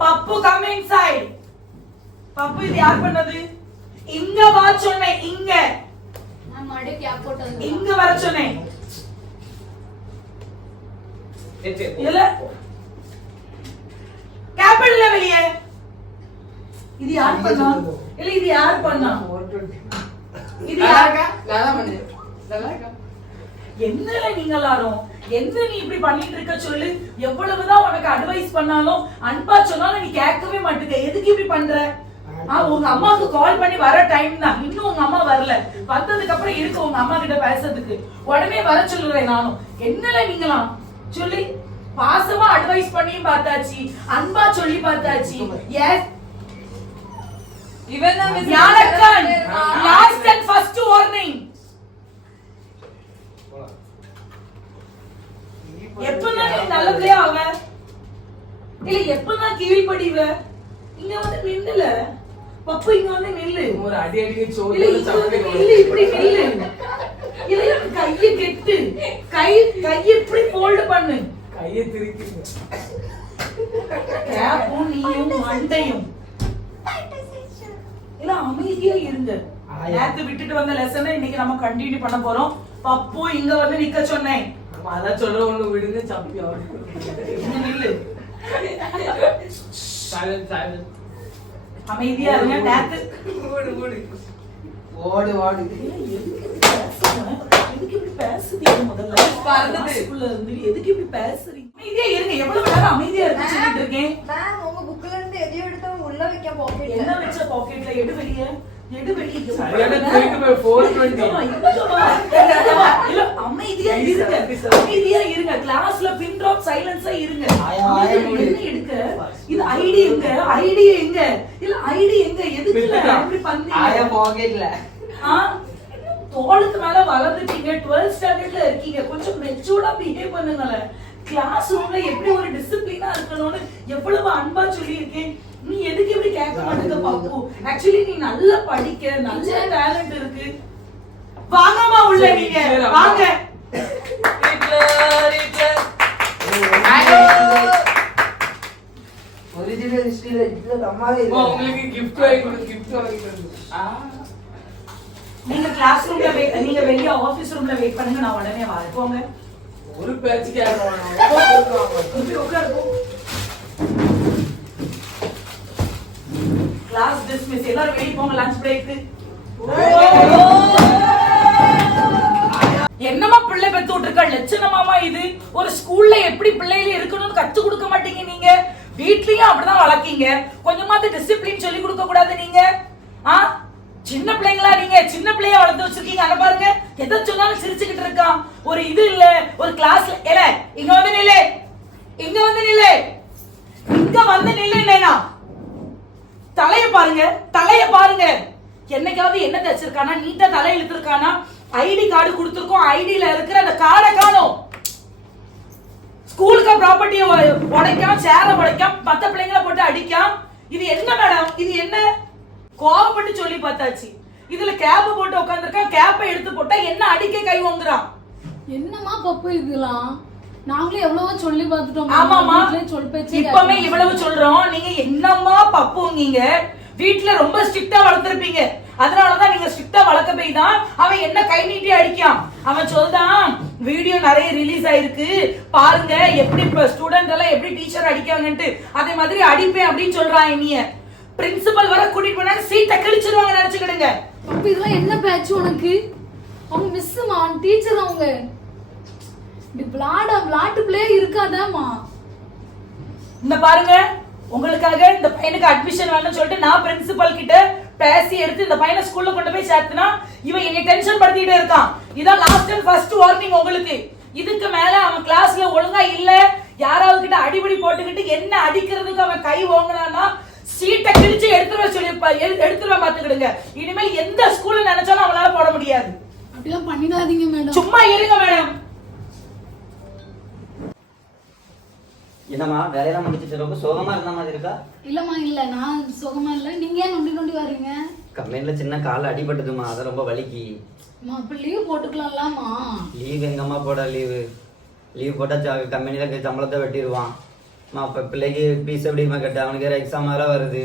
பப்பு கம் இன்சைட். பப்பு இது யார் பண்ணது? இங்க வா சொன்னேன், இங்க. நான் மறுபடியும் கேப் போட்டது. இங்க வர சொன்னேன். இல்ல கேபிட்டல்ல வெளியே. இது யார் பண்ணா? இல்ல இது யார் பண்ணா? இது யாருக்கா? நல்லா பண்ணு. நல்லா இருக்கா? என்னல நீங்க எல்லாரும் என்ன நீ இப்படி பண்ணிட்டு இருக்க சொல்லு? எவ்வளவுதான் உனக்கு அட்வைஸ் பண்ணாலும் அன்பா சொன்னாலும் நீ கேட்கவே மாட்டேங்க. எதுக்கு இப்படி பண்ற? உங்க அம்மாவுக்கு கால் பண்ணி வர டைம் தான், இன்னும் உங்க அம்மா வரல. வந்ததுக்கு அப்புறம் இருக்கு உங்க அம்மா கிட்ட பேசுறதுக்கு. உடனே வர சொல்லுறேன் நானும். என்னல நீங்களாம் சொல்லி பாசமா அட்வைஸ் பண்ணியும் பார்த்தாச்சு, அன்பா சொல்லி பார்த்தாச்சு. Yes even the miss Gnanakkan last and first warning. எப்பதான் நீ நல்ல பிள்ளையா ஆவ? இல்ல எப்பதான் கீழ்படிவ? இங்க வந்து நில்லுல பப்பு, இங்க வந்து நில்லு. ஒரு அடி சோறு நில்லு, இப்படி நில்லு. இல்ல கையை கெட்டு, கை இப்படி ஃபோல்ட் பண்ணு, கையை திருப்பி. கேப்பும் நீயும் மண்டையும். இல்ல அமைதியா இருங்க. நேத்து விட்டுட்டு வந்த லெசனை இன்னைக்கு நம்ம கண்டினியூ பண்ண போறோம். பப்பு இங்க வந்து நிக்க சொன்னேன். அதான் சொல்ற ஒண்ணு விடுங்க சப்பி. இங்க நில்லு. அமைதியா இருங்க. நேத்து ஓடு எதுக்கு இப்படி பேசுறீங்க? முதல்ல கிளாஸ்க்குள்ள இருந்து எதுக்கு இப்படி பேசுறீங்க? அமைதியா இருங்க. எவ்வளவு நேரம் அமைதியா இருந்து சொல்லிட்டு இருக்கேன். மேம் உங்க புக்ல இருந்து எதையோ எடுத்து உள்ள வைக்க பாக்கெட்ல. என்ன வெச்ச பாக்கெட்ல? எடு வெளிய. சரியான திருப்பி 420. இல்ல அமைதியா இருங்க. கிளாஸ்ல பின் ட்ராப் சைலன்ஸா இருங்க. என்ன எடுக்க? இது ஐடி எங்க? இல்ல ஐடி எங்க? எதுக்கு இப்படி பண்ணீங்க? ஆயா பாக்கெட்ல. தோளுக்கு மேல வளர்ந்துட்டீங்க, 12th ஸ்டாண்டர்ட்ல இருக்கீங்க, கொஞ்சம் மெச்சூர்டா பிஹேவ் பண்ணுங்களே. கிளாஸ் ரூம்ல எப்படி ஒரு டிசிப்ளினா இருக்கணும்னு எவ்வளவு அன்பா சொல்லியிருக்கேன். நீ எதுக்கு இப்படி கேட்க மாட்டேங்க பப்பு? ஆக்சுவலி நீ நல்லா படிக்க, நல்ல டேலண்ட் இருக்கு. வாங்கம்மா உள்ள, நீங்க வாங்க. ஒரிஜினல் ஹிஸ்டரியில இதுல அம்மாவே இல்ல. உங்களுக்கு gift வாங்கி நீங்க கிளாஸ் ரூம்ல நீங்க வெளிய ஆபீஸ் ரூம்ல வெயிட் பண்ணுங்க, நான் உடனே வரேன். போங்க. ஒரு பேட்ச்க்கு யாரும் உட்காருங்க. Class dismiss. எல்லாரும் வெளிய போங்க, லஞ்ச் பிரேக். என்னமா பிள்ளை பெத்து விட்டுருக்க லட்சணமாமா இது? ஒரு ஸ்கூல்ல எப்படி பிள்ளைல இருக்கணும்னு கத்து கொடுக்க மாட்டீங்க நீங்க. வீட்லயும் அப்படிதான் வளர்க்கீங்க. கொஞ்சமாவது டிசிப்ளின் சொல்லி கொடுக்க கூடாது நீங்க? சின்ன பிள்ளைங்களா நீங்க? சின்ன பிள்ளைய வளர்த்து வச்சிருக்கீங்க. அத பாருங்க, எதை சொன்னாலும் சிரிச்சுக்கிட்டு இருக்கான். ஒரு இது இல்ல, ஒரு கிளாஸ்ல ஏல இங்க வந்து நில்லு, இங்க வந்து நில்லு, இங்க வந்து நில்லுனா தலைய பாருங்க, தலைய பாருங்க. என்னைக்காவது என்ன தச்சிருக்கானா? நீட்டா தலை இழுத்துருக்கானா? ஐடி கார்டு கொடுத்துருக்கோம், ஐடியில இருக்கிற அந்த கார்டை காணோம். ஸ்கூலுக்கு ப்ராப்பர்ட்டியை உடைக்காம, சேர உடைக்காம, மத்த பிள்ளைங்களை போட்டு அடிக்காம. இது என்ன மேடம்? இது என்ன? கோவப்பட்டு சொல்லி பார்த்தாச்சு. இதுல கேப் போட்டு உட்காந்துருக்கா, கேப்பை எடுத்து போட்டா என்ன அடிக்க கை வாங்குறான். என்னமா பப்பு இதெல்லாம்? நாங்களே எவ்வளவோ சொல்லி பார்த்துட்டோம். ஆமாமா, சொல் பேச்சு இப்பமே இவ்வளவு சொல்றோம். நீங்க என்னம்மா பப்புங்கீங்க? வீட்டுல ரொம்ப ஸ்ட்ரிக்டா வளர்த்திருப்பீங்க. அதனாலதான் நீங்க ஸ்ட்ரிக்டா வளர்க்க போய் தான் அவன் என்ன கை நீட்டி அடிக்கான். அவன் சொல்றான், வீடியோ நிறைய ரிலீஸ் ஆயிருக்கு பாருங்க, எப்படி ஸ்டூடெண்ட் எல்லாம் எப்படி டீச்சர் அடிக்காங்கன்ட்டு. அதே மாதிரி அடிப்பேன் அப்படின்னு சொல்றான். என்னைய பிரின்சிபல் வர கூட்டிட்டு போனா சீட்டை கிழிச்சிருவாங்க நினைச்சுக்கிடுங்க. அப்ப இதெல்லாம் என்ன பேச்சு உனக்கு? அவங்க மிஸ்மா, டீச்சர், அவங்க விளாட்டு பிளே இருக்காதாமா? இந்த பாருங்க, உங்களுக்காக இந்த பையனுக்கு அட்மிஷன் வேணும்னு சொல்லிட்டு நான் பிரின்சிபல் கிட்ட பேசி எடுத்து இந்த பையனை ஸ்கூல்ல கொண்டு போய் சேர்த்துனா இவன் என்னை டென்ஷன் படுத்திட்டே இருக்கான். இதான் லாஸ்ட் அண்ட் ஃபர்ஸ்ட் வார்னிங் உங்களுக்கு. இதுக்கு மேல அவன் கிளாஸ்ல ஒழுங்கா இல்ல, யாராவது கிட்ட அடிபடி போட்டுக்கிட்டு என்ன அடிக்கிறதுக்கு அவன் கை ஓங்கினான்னா சீட்டை கிழிச்சு எடுத்துருவா பாத்துக்கிடுங்க. இனிமேல் எந்த ஸ்கூல்ல நினைச்சாலும் அவனால போட முடியாது. அப்படிலாம் பண்ணிடாதீங்க மேடம். சும்மா இருங்க மேடம். என்னம்மா வேலையெல்லாம் முடிச்சிட்டு ரொம்ப சோகமா இருந்த மாதிரி இருக்கா? இல்லம்மா, இல்ல நான் சுகமா இல்ல. நீங்க ஏன் நொண்டி நொண்டி வரீங்க? கம்பெனில சின்ன கால் அடிபட்டுதுமா, அது ரொம்ப வலிக்கு. அப்ப லீவ் போட்டுக்கலாம்லாமா? லீவ் எங்கம்மா போட லீவ் போட்டா கம்பெனில சம்பளத்தை வெட்டிடுவான். இப்போ பிள்ளைக்கு ஃபீஸ் எப்படிமா கட்ட? அவனுக்கு வேறு எக்ஸாம் வேறு வருது.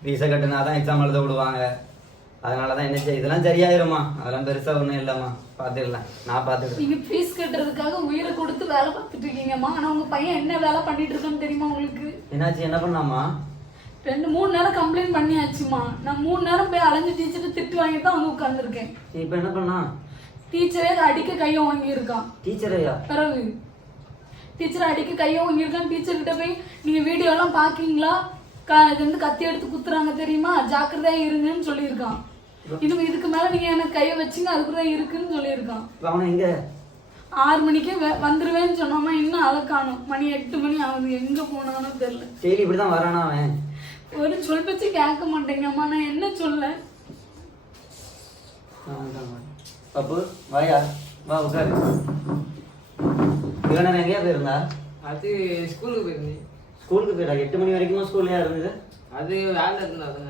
ஃபீஸை கட்டினா தான் எக்ஸாம் எழுத விடுவாங்க. அதனால தான் என்ன செய்ய, இதெல்லாம் சரியாயிருமா, அதெல்லாம் பெருசாக ஒன்றும் இல்லைம்மா, பார்த்துக்கலாம், நான் பார்த்துக்கிறேன். நீங்க ஃபீஸ் கட்டுறதுக்காக உயிரை கொடுத்து வேலை பார்த்துட்டு இருக்கீங்கம்மா. ஆனா உங்க பையன் என்ன வேலை பண்ணிட்டு இருக்கான்னு தெரியுமா உங்களுக்கு? என்னாச்சு, என்ன பண்ணாமா? 2-3 நேரம் கம்ப்ளைண்ட் பண்ணியாச்சுமா. நான் 3 நேரம் போய் அலைஞ்சு டீச்சர் திட்டு வாங்கிட்டு தான் வந்து உட்காந்துருக்கேன். இப்போ என்ன பண்ணா? டீச்சரே அடிக்க கையை வாங்கியிருக்கான். டீச்சரையா? பிறகு டீச்சர் அடிக்க கையை வாங்கியிருக்கான். டீச்சர் கிட்ட போய் நீங்க வீடியோ எல்லாம் பாக்கீங்களா, இது வந்து கத்தி எடுத்து குத்துறாங்க தெரியுமா, ஜாக்கிரதையா இருங்கன்னு சொல்லியிருக்கான். இதுக்கு மேல நீங்க எனக்கு கையை வச்சுங்க, அதுக்குதான் இருக்குன்னு சொல்லியிருக்கான். அவனை எங்க? 6 மணிக்கே வந்துருவேன்னு சொன்னாமா, இன்னும் அதை காணும். மணி 8 மணி ஆகுது, எங்க போனானோ தெரியல. சரி, இப்படிதான் வரானா அவன்? ஒரு சொல் பேச்சு கேட்க மாட்டேங்கம்மா. நான் என்ன சொல்ல? பப்பு வாயா, வா உட்காரு. இவன் எங்கேயா போயிருந்தா? அது ஸ்கூலுக்கு போயிருந்தேன். ஸ்கூலுக்கு போயிடா? 8 மணி வரைக்கும் ஸ்கூல்லையா இருந்தது? அது வேலை இருந்தது.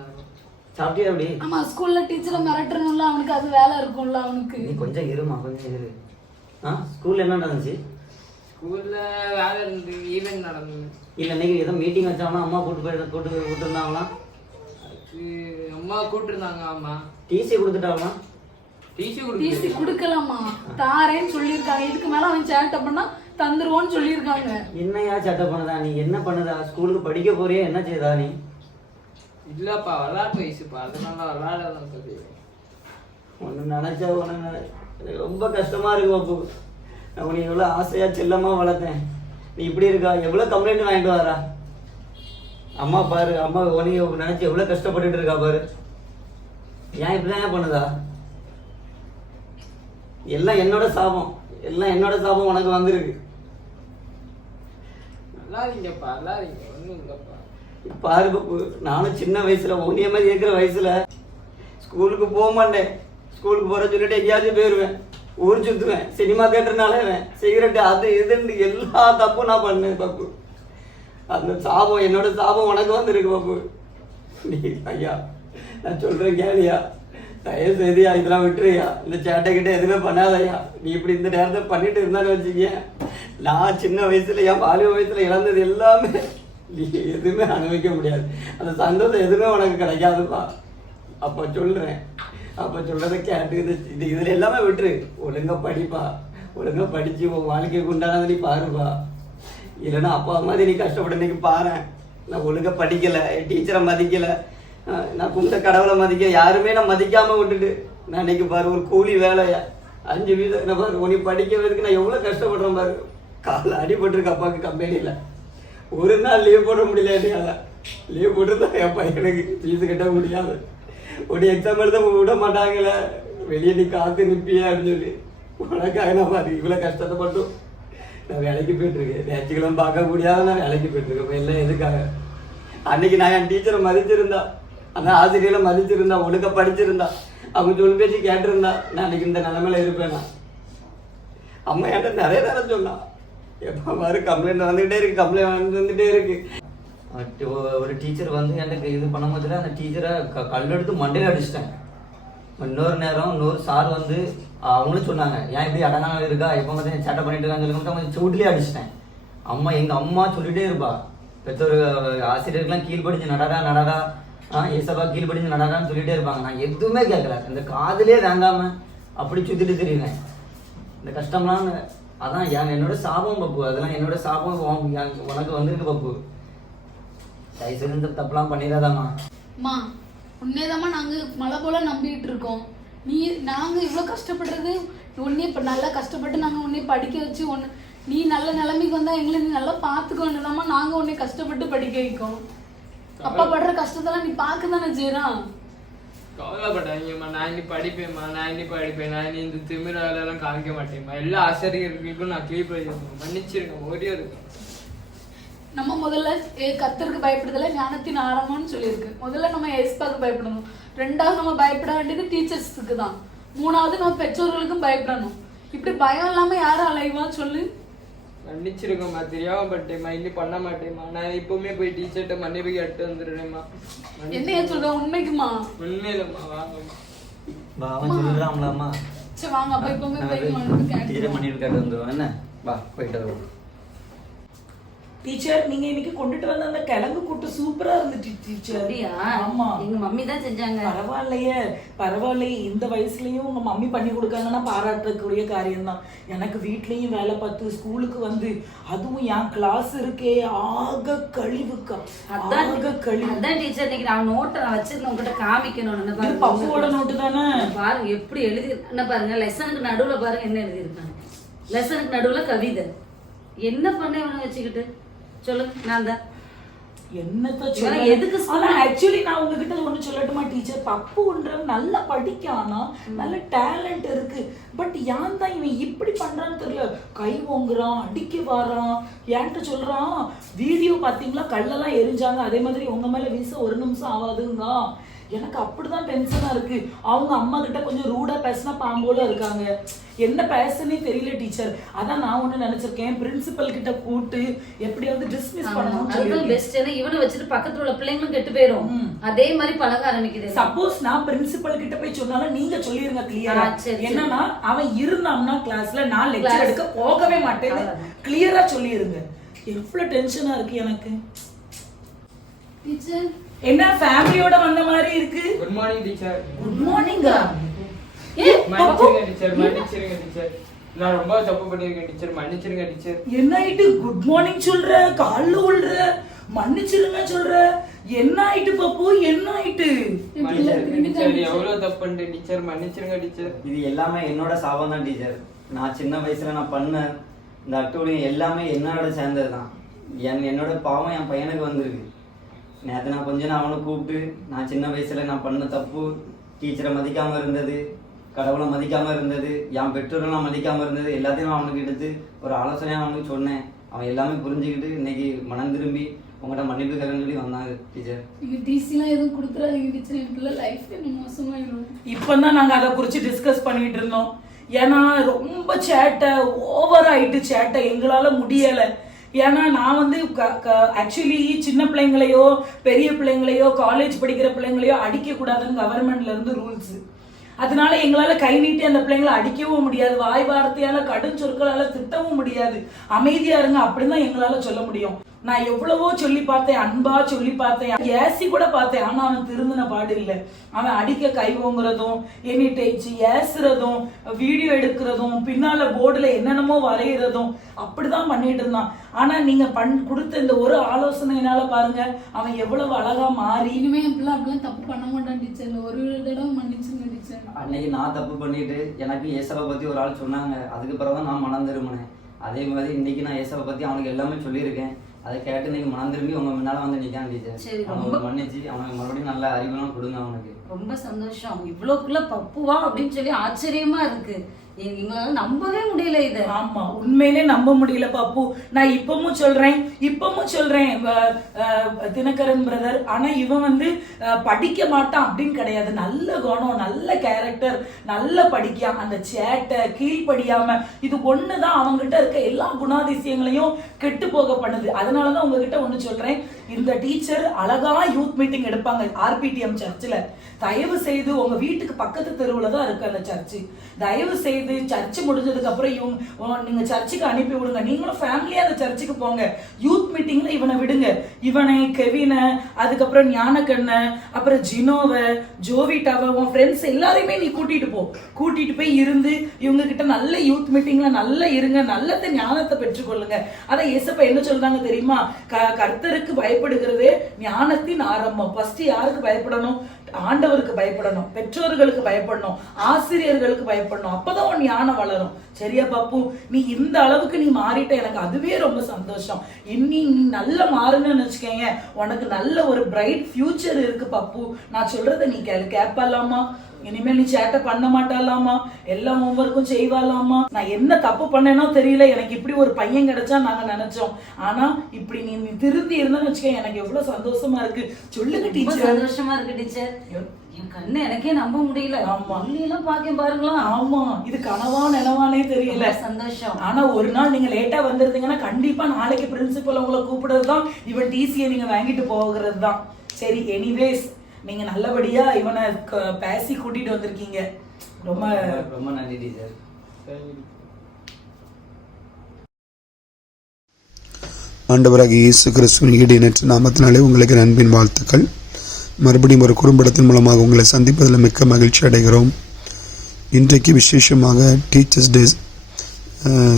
சாப்பிட்டியா? அப்படி ஆமா, ஸ்கூல்ல டீச்சரை மிரட்டணும்ல, அவனுக்கு அது வேலை இருக்கும்ல அவனுக்கு. நீ கொஞ்சம் இருமா, கொஞ்சம் இரு. ஸ்கூல்ல என்ன நடந்துச்சு? ஸ்கூல்ல வேலை இருந்து ஈவென்ட் நடந்தது. இல்லை, இன்னைக்கு ஏதோ மீட்டிங் வச்சாங்கன்னா அம்மா கூட்டு இருந்தாங்களா? அம்மா கூப்பிட்டுருந்தாங்க. ஆமா, டிசி கொடுத்துட்டாங்களா? டிசி கொடுக்கலாமா? தாரேன்னு சொல்லியிருக்காங்க. இதுக்கு மேல அவன் சேட்டை பண்ணா தந்துருவோன்னு சொல்லியிருக்காங்க. என்னையா சேட்டை பண்ணுதா? நீ என்ன பண்ணுதா? ஸ்கூலுக்கு படிக்க போறியா? என்ன செய்தா நீ? இல்லப்பா, விளையாட்டு வயசுப்பா, அதனால விளையாட சொல்லி ஒன்று நினைச்சா ஒன்று எனக்கு ரொம்ப கஷ்டமா இருக்கு பாப்பு. நான் உனக்கு எவ்வளோ ஆசையா செல்லமா வளர்த்தேன், நீ இப்படி இருக்கா? எவ்வளோ கம்ப்ளைண்ட் வாங்கிட்டு வரா அம்மா பாரு. அம்மா உனக்கு நினைச்சு எவ்வளோ கஷ்டப்பட்டுட்டு இருக்கா பாரு. ஏன் இப்படிதான் ஏன் பண்ணுதா? எல்லாம் என்னோட சாபம், எல்லாம் என்னோட சாபம் உனக்கு வந்திருக்கு. நல்லா இருங்கப்பா, நல்லா இருங்க, ஒன்றும் இல்லப்பா. பாரு பப்பு, நானும் சின்ன வயசுல ஒன்றிய மாதிரி இருக்கிற வயசுல ஸ்கூலுக்கு போக மாட்டேன். ஸ்கூலுக்கு போற சொல்லிட்டு எங்கேயாச்சும் போயிடுவேன், ஊர் சுத்துவேன், சினிமா தேட்டர்னாலேவேன், சிகரெட்டு, அது இதுன்னு எல்லா தப்பும் நான் பண்ணேன் பப்பு. அந்த சாபம், என்னோட சாபம் உனக்கு வந்திருக்கு பப்பு. நீ ஐயா, நான் சொல்றேன் கேளியா, தயவு செய்தியா இதெல்லாம் விட்டுறியா, இந்த சேட்டை கிட்ட எதுவுமே பண்ணாதயா. நீ இப்படி இந்த நேரத்தை பண்ணிட்டு இருந்தான்னு வச்சுக்க, நான் சின்ன வயசுல என் பாலிய வயசுல இழந்தது எல்லாமே நீ எதுவுமே அனுபவிக்க முடியாது. அந்த சந்தோஷம் எதுவுமே உனக்கு கிடைக்காதுப்பா. அப்போ சொல்றேன், அப்போ சொல்றதை கேட்டு இது இதுல எல்லாமே விட்டுரு. ஒழுங்கா படிப்பா, ஒழுங்கா படிச்சு உன் வாழ்க்கைக்கு உண்டானது நீ பாருப்பா. இல்லைன்னா அப்பா மாதிரி நீ கஷ்டப்பட்டு இன்னைக்கு பாரு. நான் ஒழுங்கா படிக்கல, என் டீச்சரை மதிக்கல, நான் கும்பிட்ட கடவுளை மதிக்க யாருமே நான் மதிக்காம விட்டுட்டு நான் இன்னைக்கு பாரு ஒரு கூலி வேலையா 5 வீதம் என்ன பாரு. உனக்கு படிக்கிறதுக்கு நான் எவ்வளோ கஷ்டப்படுறேன் பாரு. காலைல அடிபட்டுருக்கு அப்பாவுக்கு கம்பெனியில். ஒரு நாள் லீவ் போட முடியல. லீவ் போட்டுருந்தா என் பையனுக்கு ஃபீஸு கட்ட முடியாது. ஒரு எக்ஸாம் எழுத விட மாட்டாங்களே, வெளியே நீ காத்து நிற்பியா அப்படின்னு சொல்லி. உனக்காக நான் பாரு இவ்வளோ கஷ்டத்தை மட்டும் நான் வேலைக்கு போயிட்டுருக்கேன். ஞாயிற்றுக்கிழமை பார்க்க முடியாத நான் வேலைக்கு போயிட்டுருக்கேன். எல்லாம் எதுக்காக? அன்னைக்கு நான் என் டீச்சரை மதிச்சிருந்தா, அந்த ஆசிரியரை மதிச்சிருந்தா, ஒழுக்க படிச்சிருந்தா, அவங்க சொல்லி பேச்சு கேட்டிருந்தா நான் அன்னைக்கு இந்த நிலைமையில இருப்பேன். நான் அம்மா என்கிட்ட நிறைய நேரம் சொன்னான், எப்போ மாதிரி கம்ப்ளைண்ட் வந்துகிட்டே இருக்கு, கம்ப்ளைண்ட் வந்துகிட்டே இருக்கு. ஒரு டீச்சர் வந்து எனக்கு இது பண்ணும்போதுல அந்த டீச்சரை கல்லெடுத்து மண்டையில் அடிச்சிட்டேன். இன்னொரு நேரம் இன்னொரு சார் வந்து அவங்களும் சொன்னாங்க, ஏன் இப்படி அடங்காமல் இருக்கா, எப்போ வந்து சேட்டை பண்ணிட்டு இருக்கான்னு சொல்லிட்டு அவங்க சூட்லேயே அடிச்சிட்டேன். அம்மா எங்கள் அம்மா சொல்லிட்டே இருப்பா, பெற்றோர் ஆசிரியருக்கெல்லாம் கீழ்படிஞ்சு நடடா ஏசப்பா கீழ்படிஞ்சு நடடான்னு சொல்லிட்டே இருப்பாங்க. நான் எதுவுமே கேட்கல, இந்த காதுலேயே வாங்காம அப்படி சுற்றிட்டு தெரியுறேன். இந்த கஷ்டம்லாம் அதான் என்னோட சாபம் பப்பு, அதெல்லாம் என்னோட சாபம் உனக்கு வந்திருக்கு பப்பு. தயவுசெய்து இந்த தப்புலாம் பண்ணிடாதாம்மா. அம்மா உன்னேதாம்மா நாங்கள் மழை போல நம்பிட்டு இருக்கோம். நாங்கள் இவ்வளோ கஷ்டப்படுறது உன்னே இப்போ நல்லா கஷ்டப்பட்டு நாங்கள் உன்னே படிக்க வச்சு நீ நல்ல நிலைமைக்கு வந்தால் எங்களை நீ நல்லா பார்த்துக்கணும் தாம்மா. நாங்கள் உன்னை கஷ்டப்பட்டு படிக்க வைக்கோம். அப்பா படுற கஷ்டத்தெல்லாம் நீ பார்க்க தானே செய்யறான். கவலைப்படாதீங்கம்மா, நான் இனி படிப்பேம்மா, நான் இனி இந்த திமிரெல்லாம் காமிக்க மாட்டேம்மா. எல்லா ஆசிரியர்களுக்கும் நான் கீழ்ப்படிப்பேன், மன்னிச்சிருக்கேன். ஒரே இருக்கும் நம்ம முதல்ல கத்தருக்கு பயப்படுதல ஞானத்தின் ஆரம்பம்னு சொல்லியிருக்கு. முதல்ல நம்ம எஸ்பாக்கு பயப்படணும். ரெண்டாவது நம்ம பயப்பட வேண்டியது டீச்சர்ஸுக்கு தான். மூணாவது நம்ம பெற்றோர்களுக்கும் பயப்படணும். இப்படி பயம் இல்லாம யாரும் அலைவா சொல்லு. மன்னிச்சிருக்கேம்மா, தெரியாம பட்டேம்மா, இன்னும் பண்ண மாட்டேம்மா. நான் இப்பவுமே போய் டீச்சர்கிட்ட மன்னிப்பு கேட்டு வந்துடுறேம்மா. என்ன சொல்ற உண்மைக்குமா? உண்மையிலம்மா, வாங்கம்மா. பாவம் சொல்லுறாங்களாம்மா. சரி வாங்க அப்ப இப்பவுமே போய் மன்னிப்பு கேட்டு வந்துடுவோம். என்ன வா போயிட்டு வருவோம். டீச்சர் நீங்க இன்னைக்கு கொண்டுட்டு வந்த அந்த கிழங்கு கூட்டு சூப்பரா இருந்துச்சு டீச்சர். ஆமா எங்க மம்மி தான் செஞ்சாங்க. பரவாயில்லையே இந்த வயசுலயும் உங்க மம்மி பண்ணி கொடுக்காங்கன்னா பாராட்டக்கூடிய காரியம் தான். எனக்கு வீட்லயும் வேலை பார்த்து ஸ்கூலுக்கு வந்து அதுவும் என் கிளாஸ் இருக்கே ஆக கழிவுக்கா, ஆக கழிவு. அதான் டீச்சர் இன்னைக்கு நான் நோட்டை வச்சிருந்தேன் உங்ககிட்ட காமிக்கணும். பப்புவோட நோட்டு தானே பாருங்க எப்படி எழுதி என்ன பாருங்க. லெசனுக்கு நடுவுல பாருங்க என்ன எழுதியிருக்காங்க. லெசனுக்கு நடுவுல கவிதை. என்ன பண்ண இவனை வச்சுக்கிட்டு சொல்லுங்க. நான் தான் என்னத்த எதுக்கு ஆக்சுவலி நான் உங்ககிட்ட ஒண்ணு சொல்லட்டுமா டீச்சர், பப்பு ஒன்றவன் நல்லா படிக்கானா, நல்ல டேலண்ட் இருக்கு. பட் ஏன் தான் இவன் இப்படி பண்றான்னு தெரியல. கை ஓங்குறான், அடிக்க வாரான், ஏன்ட்ட சொல்றான் வீடியோ பாத்தீங்களா கல்லெல்லாம் எரிஞ்சாங்க, அதே மாதிரி உங்க மேல வீச 1 நிமிஷம் ஆகாதுங்க. எனக்கு அப்படிதான் டென்ஷனா இருக்கு. அவங்க அம்மா கிட்ட கொஞ்சம் ரூடா பேசினா பாம்போல இருக்காங்க. என்ன பேசுனே தெரியல டீச்சர். அதான் நான் ஒண்ணு நினைச்சிருக்கேன், பிரின்சிபல் கிட்ட கூட்டு எப்படியாவது டிஸ்மிஸ் பண்ணணும். அதுதான் பெஸ்ட். ஏன்னா இவனை வச்சுட்டு பக்கத்துல உள்ள பிள்ளைங்களும் கெட்டு போயிடும். அதே மாதிரி பழக ஆரம்பிக்குது. சப்போஸ் நான் பிரின்சிபல் கிட்ட போய் சொன்னாலும் நீங்க சொல்லிருங்க கிளியரா. என்னன்னா அவன் இருந்தான்னா கிளாஸ்ல நான் லெக்சர் எடுக்க போகவே மாட்டேன்னு கிளியரா சொல்லிருங்க. எவ்வளவு டென்ஷனா இருக்கு எனக்கு. டீச்சர் என்ன ஃபேமிலியோட வந்த மாதிரி இருக்கு. Good morning teacher. குட் மார்னிங்கா? மன்னிச்சிருங்க டீச்சர், மன்னிச்சிருங்க டீச்சர். நான் ரொம்ப தப்பு பண்ணிருக்கேன் டீச்சர், மன்னிச்சிருங்க டீச்சர். என்ன ஆயிட்டு குட் மார்னிங் சொல்ற, கால்ல விழுற, மன்னிச்சிருங்க சொல்ற, என்ன ஆயிட்டு பப்பு, என்ன ஆயிட்டு? டீச்சர் எவ்வளவு தப்பு பண்ணிட்டேன் டீச்சர், மன்னிச்சிருங்க டீச்சர். இது எல்லாமே என்னோட சாபம் தான் டீச்சர். நான் சின்ன வயசுல நான் பண்ண இந்த அட்டூழியம் எல்லாமே என்னோட சேர்ந்தது தான். என்னோட பாவம் என் பையனுக்கு வந்திருக்கு. நேற்று நான் கொஞ்ச நாள் அவனை கூப்பிட்டு நான் சின்ன வயசுல நான் பண்ண தப்பு, டீச்சரை மதிக்காம இருந்தது, கடவுளை மதிக்காம இருந்தது, என் பெற்றோரெல்லாம் மதிக்காம இருந்தது, எல்லாத்தையும் நான் அவனுக்கு எடுத்து ஒரு ஆலோசனையாக அவனுக்கு சொன்னேன். அவன் எல்லாமே புரிஞ்சுக்கிட்டு இன்னைக்கு மனம் திரும்பி உங்கள்கிட்ட மன்னிப்பு கேட்கன்னு சொல்லி வந்தாங்க டீச்சர். நீங்க டிசிலாம் எதுவும் கொடுத்துறாதீங்க டீச்சர், எங்களுக்கு லைஃப் மோசமாயிடும். இப்பதான் நாங்க அதை குறிச்சு டிஸ்கஸ் பண்ணிட்டு இருந்தோம். ஏன்னா ரொம்ப சேட்டை, ஓவர் ஆயிட்டு சேட்டை, எங்களால முடியல. ஏன்னா நான் வந்து ஆக்சுவலி சின்ன பிள்ளைங்களையோ பெரிய பிள்ளைங்களையோ காலேஜ் படிக்கிற பிள்ளைங்களையோ அடிக்க கூடாதுன்னு கவர்மெண்ட்ல இருந்து ரூல்ஸ். அதனால எங்களால கை நீட்டி அந்த பிள்ளைங்களை அடிக்கவும் முடியாது, வாய் வார்த்தையால கடும் சொற்களால திட்டவும் முடியாது. அமைதியா இருங்க அப்படிதான் எங்களால சொல்ல முடியும். நான் எவ்வளவோ சொல்லி பார்த்தேன், அன்பா சொல்லி பார்த்தேன், ஏசி கூட பார்த்தேன். ஆனா அவன் திருந்தின பாடு இல்லை. அவன் அடிக்க கை ஓங்குறதும், எனி டேச்சு ஏசுறதும், வீடியோ எடுக்கிறதும், பின்னால போர்டுல என்னென்னமோ வரைகிறதும் அப்படிதான் பண்ணிட்டு இருந்தான். ஆனா நீங்க கொடுத்த இந்த ஒரு ஆலோசனையினால பாருங்க அவன் எவ்வளவு அழகா மாறி. இனிமே அப்படிலாம் தப்பு பண்ண மாட்டான் டீச்சர், ஒரு தடவை மன்னிச்சுங்க டீச்சர். அன்னைக்கு நான் தப்பு பண்ணிட்டு எனக்கு ஏசவை பத்தி ஒரு ஆள் சொன்னாங்க, அதுக்கு பிறகுதான் நான் மனம் திரும்பினேன். அதே மாதிரி இன்னைக்கு நான் ஏசவை பத்தி அவனுக்கு எல்லாமே சொல்லியிருக்கேன். அதை கேட்டு இன்னைக்கு மனம் திரும்பி உங்க முன்னால வந்து நிக்கான் டீச்சர். அவனுக்கு மன்னிச்சு அவனுக்கு மறுபடியும் நல்ல அறிவுலாம் கொடுங்க அவனுக்கு. ரொம்ப சந்தோஷம். இவ்வளோக்குள்ள பப்புவா அப்படின்னு சொல்லி ஆச்சரியமா இருக்கு. எங்களால நம்பவே முடியல இது. ஆமா, உண்மையிலே நம்ப முடியல பாப்பு. நான் இப்பவும் சொல்றேன் தினகரன் பிரதர். ஆனா இவன் வந்து படிக்க மாட்டான் அப்படின்னு கிடையாது. நல்ல குணம், நல்ல கேரக்டர், நல்ல படிக்கான். அந்த சேட்டை, கீழ்படியாம, இது ஒண்ணுதான் அவங்ககிட்ட இருக்க எல்லா குணாதிசயங்களையும் கெட்டு போக பண்ணுது. அதனாலதான் உங்ககிட்ட ஒண்ணு சொல்றேன். இந்த டீச்சர் அழகா யூத் மீட்டிங் எடுப்பாங்க RPTM சர்ச்சில். தயவு செய்து உங்க வீட்டுக்கு பக்கத்து தெருவுல தான் இருக்கு அந்த சர்ச்சு. தயவு செய்து சர்ச்சு முடிஞ்சதுக்கு அப்புறம் நீங்க சர்ச்சுக்கு அனுப்பி விடுங்க. நீங்களும் ஃபேமிலியா அந்த சர்ச்சுக்கு போங்க. யூத் மீட்டிங்ல இவனை விடுங்க. இவனை, கெவினை, அதுக்கப்புறம் ஞானக்கண்ணை, அப்புறம் ஜினோவை, ஜோவிட்டாவை, உன் ஃப்ரெண்ட்ஸ் எல்லாரையுமே நீ கூட்டிட்டு போய் இருந்து இவங்க கிட்ட நல்ல யூத் மீட்டிங்ல நல்லா இருங்க. நல்ல ஞானத்தை பெற்றுக்கொள்ளுங்க. அதை ஏசப்பா என்ன சொல்றாங்க தெரியுமா? கர்த்தருக்கு பயப்படுகிறதே ஞானத்தின் ஆரம்பம். ஃபர்ஸ்ட் யாருக்கு பயப்படணும்? ஆண்டவருக்கு பயப்படணும், பெற்றோர்களுக்கு பயப்படணும், ஆசிரியர்களுக்கு பயப்படணும். அப்பதான் உன் ஞானம் வளரும். சரியா பாப்பு? நீ இந்த அளவுக்கு நீ மாறிட்ட, எனக்கு அதுவே ரொம்ப சந்தோஷம். நீ நல்ல மாறுன்னு வச்சுக்கேங்க, உனக்கு நல்ல ஒரு பிரைட் ஃபியூச்சர் இருக்கு பாப்பு. நான் சொல்றதை நீ கேட்பலாமா? இனிமேல் நீ சேட்டை பண்ண மாட்டாலாமா? எல்லா ஹோம்வொர்க்கும் செய்வாலாமா? நான் என்ன தப்பு பண்ணேனோ தெரியல, எனக்கு இப்படி ஒரு பையன் கிடைச்சா நாங்க நினைச்சோம். ஆனா இப்படி நீ திருந்தி இருந்தேன்னு வச்சுக்க, எனக்கு எவ்வளவு சந்தோஷமா இருக்கு. சொல்லுங்க டீச்சர். சந்தோஷமா இருக்கு டீச்சர். என் கண்ணு எனக்கே நம்ப முடியல. எல்லாம் பாக்க பாருங்களா. ஆமா, இது கனவா நினைவானே தெரியல. சந்தோஷம். ஆனா ஒரு நாள் நீங்க லேட்டா வந்திருந்தீங்கன்னா கண்டிப்பா நாளைக்கு பிரின்சிபல் உங்களை கூப்பிடுறதுதான், இவன் டிசியை நீங்க வாங்கிட்டு போகிறது தான். சரி, எனிவேஸ் நீங்க நல்லபடியா இவனை பேசி கூட்டிட்டு வந்திருக்கீங்க. ரொம்ப ரொம்ப நன்றி டீச்சர். ஆண்டவராகிய இயேசு கிறிஸ்துவின் ஈடேற்ற நாமத்தினாலே உங்களுக்கு அன்பின் வாழ்த்துக்கள். மறுபடியும் ஒரு குறும்படத்தின் மூலமாக உங்களை சந்திப்பதில் மிக்க மகிழ்ச்சி அடைகிறோம். இன்றைக்கு விசேஷமாக டீச்சர்ஸ் டே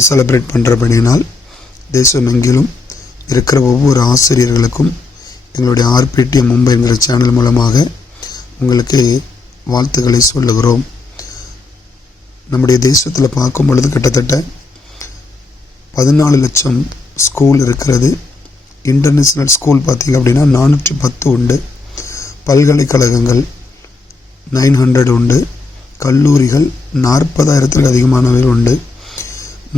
செலிப்ரேட் பண்ணுறபடினால் தேசமெங்கிலும் இருக்கிற ஒவ்வொரு ஆசிரியர்களுக்கும் எங்களுடைய RPTM மும்பை என்கிற சேனல் மூலமாக உங்களுக்கு வாழ்த்துக்களை சொல்லுகிறோம். நம்முடைய தேசத்தில் பார்க்கும் பொழுது கிட்டத்தட்ட 14 லட்சம் ஸ்கூல் இருக்கிறது. இன்டர்நேஷ்னல் ஸ்கூல் பார்த்திங்க அப்படின்னா 410 உண்டு. பல்கலைக்கழகங்கள் 900 உண்டு. கல்லூரிகள் 40,000த்திற்கு அதிகமானவை உண்டு.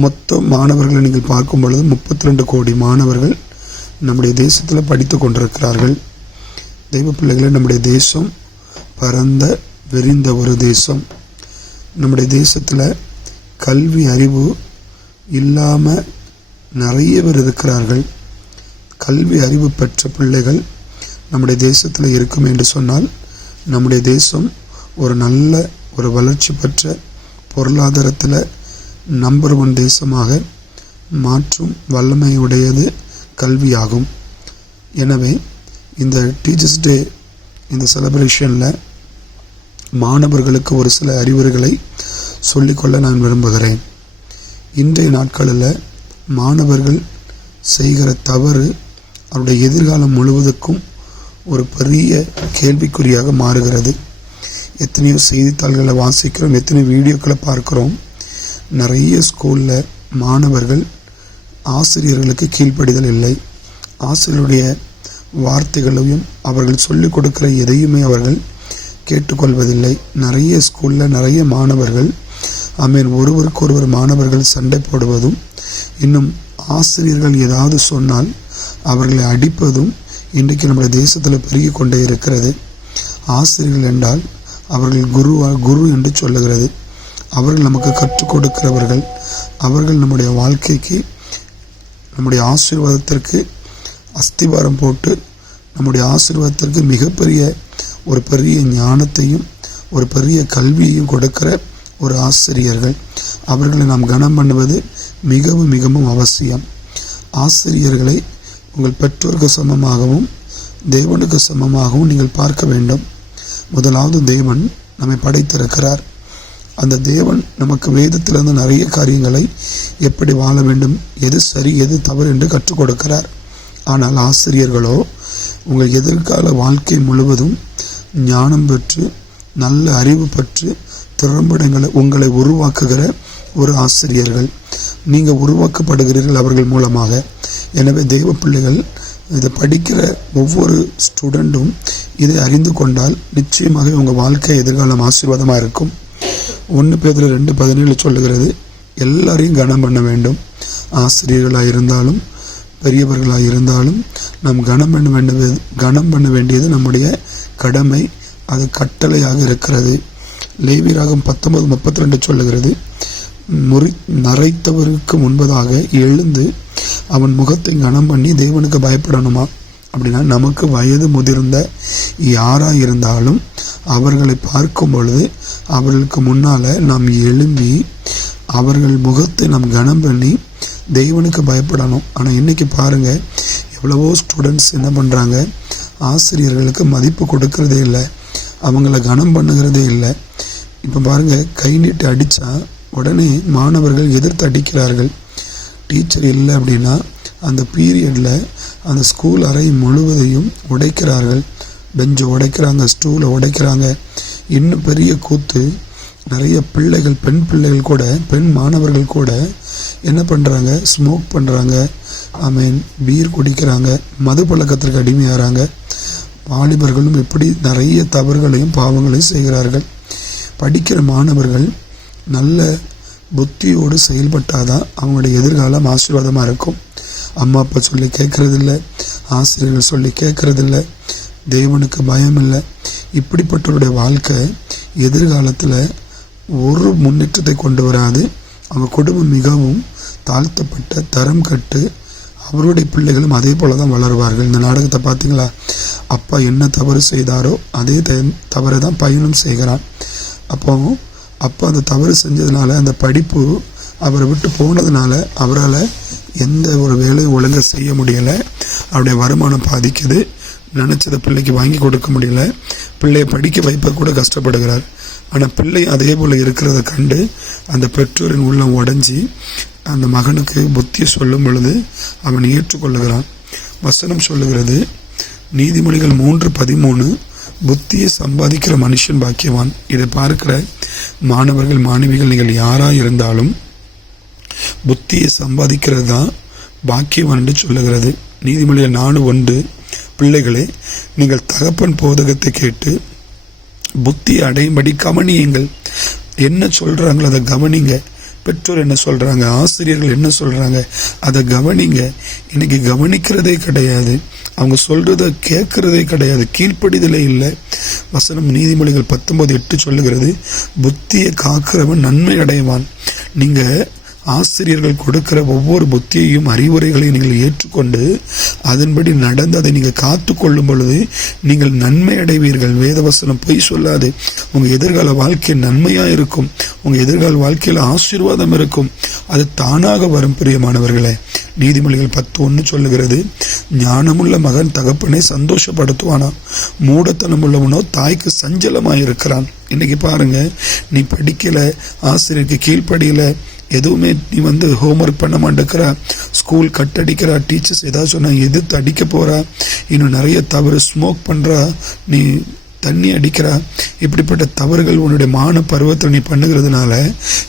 மொத்த மாணவர்களை நீங்கள் பார்க்கும் பொழுது 32 கோடி மாணவர்கள் நம்முடைய தேசத்தில் படித்து கொண்டிருக்கிறார்கள். தெய்வ பிள்ளைகளை, நம்முடைய தேசம் பரந்த விரிந்த ஒரு தேசம். நம்முடைய தேசத்தில் கல்வி அறிவு இல்லாமல் நிறைய பேர் இருக்கிறார்கள். கல்வி அறிவு பெற்ற பிள்ளைகள் நம்முடைய தேசத்தில் இருக்கும் என்று சொன்னால் நம்முடைய தேசம் ஒரு நல்ல ஒரு வளர்ச்சி பெற்ற பொருளாதாரத்தில் நம்பர் 1 தேசமாக மாற்றும் வல்லமையுடையது கல்வியாகும். எனவே இந்த டீச்சர்ஸ் டே இந்த செலிப்ரேஷனில் மாணவர்களுக்கு ஒரு சில அறிவுரைகளை சொல்லிக்கொள்ள நான் விரும்புகிறேன். இன்றைய நாட்களில் மாணவர்கள் செய்கிற தவறு அவருடைய எதிர்காலம் முழுவதுக்கும் ஒரு பெரிய கேள்விக்குறியாக மாறுகிறது. எத்தனையோ செய்தித்தாள்களை வாசிக்கிறோம், எத்தனையோ வீடியோக்களை பார்க்குறோம். நிறைய ஸ்கூலில் மாணவர்கள் ஆசிரியர்களுக்கு கீழ்ப்படிதல் இல்லை. ஆசிரியருடைய வார்த்தைகளையும் அவர்கள் சொல்லிக் கொடுக்கிற எதையுமே அவர்கள் கேட்டுக்கொள்வதில்லை. நிறைய ஸ்கூலில் நிறைய மாணவர்கள் ஒருவருக்கொருவர் மாணவர்கள் சண்டை போடுவதும், இன்னும் ஆசிரியர்கள் ஏதாவது சொன்னால் அவர்களை அடிப்பதும் இன்றைக்கு நம்முடைய தேசத்தில் பெருகி கொண்டே இருக்கிறது. ஆசிரியர்கள் என்றால் அவர்கள் குரு என்று சொல்லுகிறது. அவர்கள் நமக்கு கற்றுக் கொடுக்கிறவர்கள். அவர்கள் நம்முடைய வாழ்க்கைக்கு, நம்முடைய ஆசீர்வாதத்திற்கு அஸ்திவாரம் போட்டு நம்முடைய ஆசீர்வாதத்திற்கு மிகப்பெரிய ஒரு பெரிய ஞானத்தையும் ஒரு பெரிய கல்வியையும் கொடுக்கிற ஒரு ஆசிரியர்கள். அவர்களை நாம் கனம் பண்ணுவது மிகவும் மிகவும் அவசியம். ஆசிரியர்களை உங்கள் பெற்றோருக்கு சமமாகவும் தேவனுக்கு சமமாகவும் நீங்கள் பார்க்க வேண்டும். முதலாவது தேவன் நம்மை படைத்திருக்கிறார். அந்த தேவன் நமக்கு வேதத்திலிருந்து நிறைய காரியங்களை எப்படி வாழ வேண்டும், எது சரி எது தவறு என்று கற்றுக் கொடுக்கிறார். ஆனால் ஆசிரியர்களோ உங்கள் எதிர்கால வாழ்க்கை முழுவதும் ஞானம் பெற்று நல்ல அறிவு பெற்று திறம்படங்களை உங்களை உருவாக்குகிற ஒரு ஆசிரியர்கள். நீங்கள் உருவாக்கப்படுகிறீர்கள் அவர்கள் மூலமாக. எனவே தெய்வ பிள்ளைகள் இதை படிக்கிற ஒவ்வொரு ஸ்டூடெண்ட்டும் இதை அறிந்து கொண்டால் நிச்சயமாக உங்கள் வாழ்க்கை எதிர்காலம் ஆசீர்வாதமாக இருக்கும். 1 பேதுரு 2:17 சொல்லுகிறது, எல்லாரையும் கனம் பண்ண வேண்டும். ஆசிரியர்களாக இருந்தாலும் பெரியவர்களாக இருந்தாலும் நாம் கனம் பண்ண வேண்டியது நம்முடைய கடமை. அது கட்டளையாக இருக்கிறது. லேவியராகமம் 19:32 சொல்லுகிறது, நரைத்தவருக்கு முன்பதாக எழுந்து அவன் முகத்தை கனம் பண்ணி தேவனுக்கு பயப்படணுமா. அப்படின்னா நமக்கு வயது முதிர்ந்த யாராக இருந்தாலும் அவர்களை பார்க்கும் பொழுது அவர்களுக்கு முன்னால் நாம் எழும்பி அவர்கள் முகத்தை நாம் கனம் பண்ணி தேவனுக்கு பயப்படணும். ஆனால் இன்றைக்கி பாருங்கள், எவ்வளவோ ஸ்டூடெண்ட்ஸ் என்ன பண்ணுறாங்க, ஆசிரியர்களுக்கு மதிப்பு கொடுக்கறதே இல்லை, அவங்கள கனம் பண்ணுகிறதே இல்லை. இப்போ பாருங்கள், கை நீட்டி அடித்தா உடனே மாணவர்கள் எதிர்த்து அடிக்கிறார்கள். டீச்சர் இல்லை அப்படின்னா அந்த பீரியடில் அந்த ஸ்கூல் அறை முழுவதையும் உடைக்கிறார்கள். பெஞ்சை உடைக்கிறாங்க, ஸ்டூலை உடைக்கிறாங்க. இன்னும் பெரிய கூத்து, நிறைய பிள்ளைகள், பெண் பிள்ளைகள் கூட, பெண் மாணவர்கள் கூட என்ன பண்ணுறாங்க, ஸ்மோக் பண்ணுறாங்க, பீர் குடிக்கிறாங்க, மது பழக்கத்திற்கு அடிமையாகிறாங்க. வாலிபர்களும் இப்படி நிறைய தவறுகளையும் பாவங்களையும் செய்கிறார்கள். படிக்கிற மாணவர்கள் நல்ல புத்தியோடு செயல்பட்டாதான் அவங்களுடைய எதிர்காலம் ஆசீர்வாதமாக இருக்கும். அம்மா அப்பா சொல்லி கேட்கறதில்ல, ஆசிரியர்கள் சொல்லி கேட்கறதில்ல, தேவனுக்கு பயம் இல்லை. இப்படிப்பட்டவருடைய வாழ்க்கை எதிர்காலத்தில் ஒரு முன்னேற்றத்தை கொண்டு வராது. அவங்க குடும்பம் மிகவும் தாழ்த்தப்பட்ட தரம் கட்டு, அவருடைய பிள்ளைகளும் அதே போல தான் வளருவார்கள். இந்த நாடகத்தை பார்த்தீங்களா, அப்பா என்ன தவறு செய்தாரோ அதே தவறை தான் பையனும் செய்கிறான். அப்போ அப்பா அந்த தவறு செஞ்சதுனால, அந்த படிப்பு அவரை விட்டு போனதுனால அவரால் எந்த ஒரு வேலையும் ஒழுங்காக செய்ய முடியலை. அவருடைய வருமானம் பாதிக்குது. நினச்சதை பிள்ளைக்கு வாங்கி கொடுக்க முடியல. பிள்ளையை படிக்க வைப்ப கூட கஷ்டப்படுகிறார். ஆனால் பிள்ளை அதே போல் இருக்கிறத கண்டு அந்த பெற்றோரின் உள்ளம் உடஞ்சி அந்த மகனுக்கு புத்தியை சொல்லும் பொழுது அவன் ஏற்றுக்கொள்ளுகிறான். வசனம் சொல்லுகிறது, நீதிமொழிகள் 3:13, புத்தியை சம்பாதிக்கிற மனுஷன் பாக்கியவான். இதை பார்க்கிற மாணவர்கள், மாணவிகள், நீங்கள் யாராக இருந்தாலும் புத்தியை சம்பாதிக்கிறது தான் பாக்கியவான் என்று சொல்லுகிறது. நீதிமொழிகள் 4:1, பிள்ளைகளே, நீங்கள் தகப்பன் போதகத்தை கேட்டு புத்தியை அடையும்படி கவனியுங்கள். என்ன சொல்கிறாங்களோ அதை கவனிங்க. பெற்றோர் என்ன சொல்கிறாங்க, ஆசிரியர்கள் என்ன சொல்கிறாங்க, அதை கவனிங்க. இன்னைக்கு கவனிக்கிறதே கிடையாது, அவங்க சொல்கிறத கேட்குறதே கிடையாது, கீழ்ப்படிதலே இல்லை. வசனம் நீதிமொழிகள் 19:8 சொல்லுகிறது, புத்தியை காக்கிறவன் நன்மை அடைவான். நீங்கள் ஆசிரியர்கள் கொடுக்கிற ஒவ்வொரு புத்தியையும் அறிவுரைகளையும் நீங்கள் ஏற்றுக்கொண்டு அதன்படி நடந்து அதை நீங்கள் காத்து கொள்ளும் பொழுது நீங்கள் நன்மை அடைவீர்கள். வேதவசனம் பொய் சொல்லாது. உங்கள் எதிர்கால வாழ்க்கை நன்மையாக இருக்கும். உங்கள் எதிர்கால வாழ்க்கையில் ஆசீர்வாதம் இருக்கும். அது தானாக வரும். பிரியமானவர்களே, நீதிமொழிகள் 10:1 சொல்லுகிறது, ஞானமுள்ள மகன் தகப்பனை சந்தோஷப்படுத்துவானா, மூடத்தனம் உள்ளவனோ தாய்க்கு சஞ்சலமாக இருக்கிறான். இன்னைக்கு பாருங்க, நீ படிக்கல, ஆசிரியருக்கு கீழ்ப்படியல, எதுவுமே நீ ஹோம்ஒர்க் பண்ண மாட்டேங்கிறா, ஸ்கூல் கட் அடிக்கிறா, டீச்சர்ஸ் ஏதாவது சொன்னா எதிர்த்து அடிக்க போறா, இன்னும் நிறைய தவறு, ஸ்மோக் பண்றா, நீ தண்ணி அடிக்கிறா, இப்படிப்பட்ட தவறுகள் உன்னுடைய மான பருவத்தில் நீ பண்ணுகிறதுனால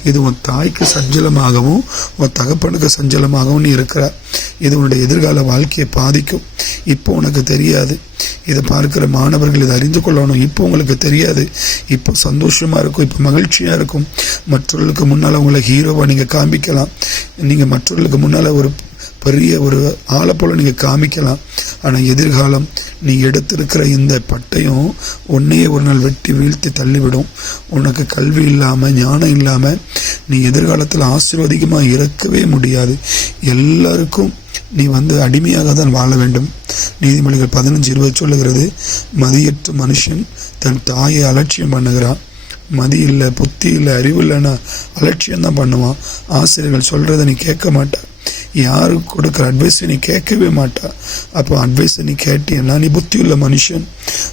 இது உன் தாய்க்கு சஞ்சலமாகவும் உன் தகப்பனுக்கு சஞ்சலமாகவும் நீ இருக்கிற. இது உன்னுடைய எதிர்கால வாழ்க்கையை பாதிக்கும். இப்போ உனக்கு தெரியாது. இதை பார்க்கிற மாணவர்கள் இதை அறிந்து கொள்ளணும். இப்போ உங்களுக்கு தெரியாது. இப்போ சந்தோஷமாக இருக்கும், இப்போ மகிழ்ச்சியாக இருக்கும். மற்றவர்களுக்கு முன்னால் உங்களை ஹீரோவாக நீங்கள் காமிக்கலாம். நீங்கள் மற்றவர்களுக்கு முன்னால் ஒரு பெரிய ஒரு ஆளை போல நீங்கள் காமிக்கலாம். ஆனால் எதிர்காலம் நீ எடுத்திருக்கிற இந்த பட்டயம் உன்னையே ஒரு நாள் வெட்டி வீழ்த்தி தள்ளிவிடும். உனக்கு கல்வி இல்லாமல், ஞானம் இல்லாமல் நீ எதிர்காலத்தில் ஆசீர்வாதிகமாக இருக்கவே முடியாது. எல்லாருக்கும் நீ அடிமையாக தான் வாழ வேண்டும். நீதிமொழிகள் 15:20 சொல்லுகிறது, மதியற்ற மனுஷன் தன் தாயை அலட்சியம் பண்ணுகிறான். மதி இல்லை, புத்தி இல்லை, அறிவு இல்லைன்னா அலட்சியம்தான் பண்ணுவான். ஆசிரியர்கள் சொல்கிறத நீ கேட்க மாட்டா, யாரு கொடுக்குற அட்வைஸை நீ கேட்கவே மாட்டா. அப்போ அட்வைஸை நீ கேட்டீன்னா நீ புத்தி உள்ள மனுஷன்.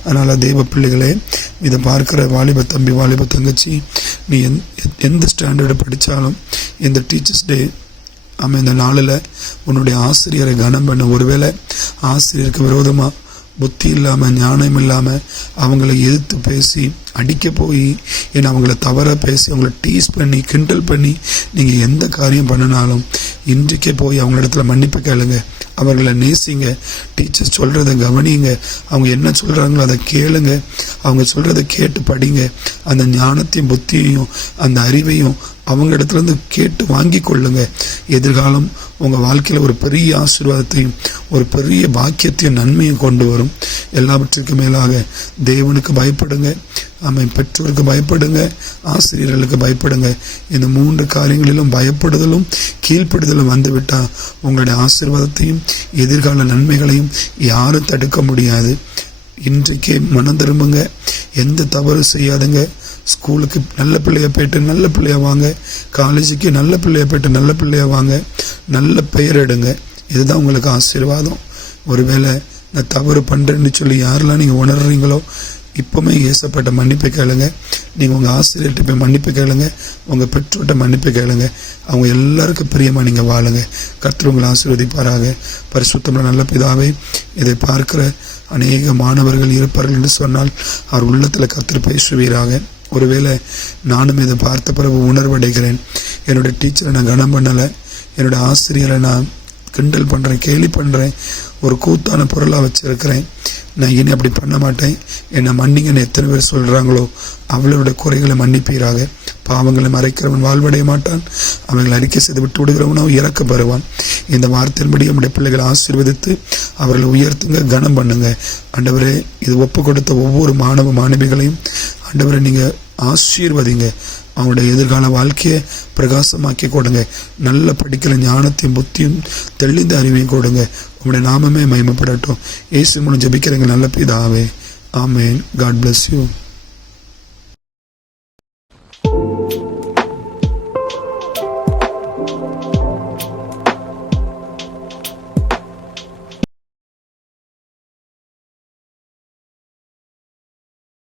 அதனால் தேவ பிள்ளைகளே, இதை பார்க்குற வாலிப தம்பி, வாலிப தங்கச்சி, நீ எந்த ஸ்டாண்டர்டு படித்தாலும் இந்த டீச்சர்ஸ் டே இந்த நாளில் உன்னுடைய ஆசிரியரை கனம் பண்ண. ஒருவேளை ஆசிரியருக்கு விரோதமாக புத்தி இல்லாமல், ஞானம் இல்லாமல் அவங்களை எதிர்த்து பேசி அடிக்க போய் ஏன்னா அவங்கள தவறாக பேசி அவங்கள டீஸ் பண்ணி கிண்டல் பண்ணி நீங்கள் எந்த காரியம் பண்ணினாலும் இன்றைக்கே போய் அவங்களிடத்துல மன்னிப்பு கேளுங்க. அவர்களை நேசிங்க. டீச்சர்ஸ் சொல்கிறத கவனிங்க. அவங்க என்ன சொல்கிறாங்களோ அதை கேளுங்க. அவங்க சொல்கிறத கேட்டு படிங்க. அந்த ஞானத்தையும் புத்தியையும் அந்த அறிவையும் அவங்க இடத்துலேருந்து கேட்டு வாங்கி கொள்ளுங்க. எதிர்காலம் உங்கள் வாழ்க்கையில் ஒரு பெரிய ஆசீர்வாதத்தையும் ஒரு பெரிய பாக்கியத்தையும் நன்மையும் கொண்டு வரும். எல்லாவற்றுக்கும் மேலாக தேவனுக்கு பயப்படுங்க. பெற்றோருக்கு பயப்படுங்க, ஆசிரியர்களுக்கு பயப்படுங்க. இந்த 3 காரியங்களிலும் பயப்படுதலும் கீழ்ப்படுதலும் வந்துவிட்டால் உங்களுடைய ஆசீர்வாதத்தையும் எதிர்கால நன்மைகளையும் யாரும் தடுக்க முடியாது. இன்றைக்கே மனம் திரும்புங்க. எந்த தவறு செய்யாதுங்க. ஸ்கூலுக்கு நல்ல பிள்ளைய போயிட்டு நல்ல பிள்ளைய வாங்க. காலேஜுக்கு நல்ல பிள்ளைய போயிட்டு நல்ல பிள்ளைய வாங்க. நல்ல பெயர் எடுங்க. இதுதான் உங்களுக்கு ஆசீர்வாதம். ஒருவேளை நான் தவறு பண்ணுறேன்னு சொல்லி யாரெல்லாம் நீங்கள் உணர்றீங்களோ இப்போவுமே ஏசப்பட்ட மன்னிப்பு கேளுங்க. நீங்கள் உங்கள் ஆசிரியர்கிட்ட போய் மன்னிப்பு கேளுங்க. உங்கள் பெற்றோர்கிட்ட மன்னிப்பு கேளுங்க. அவங்க எல்லாருக்கும் பிரியமாக நீங்கள் வாழுங்க. கர்த்தர் உங்களை ஆசீர்வதிப்பாராக. பரிசுத்தமான நல்ல பிதாவே, இதை பார்க்கிற அநேக மாணவர்கள் இருப்பார்கள் என்று சொன்னால் அவர் உள்ளத்தில் கர்த்தர் பேசுவீராக. ஒருவேளை நானும் இதை பார்த்த பிறகு உணர்வடைகிறேன். என்னோடய டீச்சரை நான் கனம் பண்ணலை, என்னோடய ஆசிரியரை நான் கிண்டல் பண்ணுறேன், கேலி பண்ணுறேன், ஒரு கூத்தான பொருளாக வச்சுருக்கிறேன். நான் இனி அப்படி பண்ண மாட்டேன், என்னை மன்னிங்கன்னு எத்தனை பேர் சொல்கிறாங்களோ அவளோட குறைகளை மன்னிப்பீராக. பாவங்களை மறைக்கிறவன் வாழ்வடைய மாட்டான், அவங்களை அறிக்கை செய்து விட்டு விடுகிறவனோ இறக்க பெறுவான். இந்த வார்த்தையின்படி நம்முடைய பிள்ளைகளை ஆசீர்வதித்து அவர்களை உயர்த்துங்க, கனம் பண்ணுங்க. ஆண்டவரே, இது ஒப்பு கொடுத்த ஒவ்வொரு மாணவ மாணவிகளையும் ஆண்டவரை நீங்கள் ஆசீர்வதிங்க. அவங்களுடைய எதிர்கால வாழ்க்கையை பிரகாசமாக்கி கொடுங்க. நல்ல படிக்கிற ஞானத்தையும் புத்தியும் தெளிந்த அறிவையும் கொடுங்க. உங்களுடைய நாமமே மகிமைப்படட்டும். இயேசு மூலம் ஜெபிக்கிறேங்க நல்ல பிதாவே. ஆமேன். God bless you.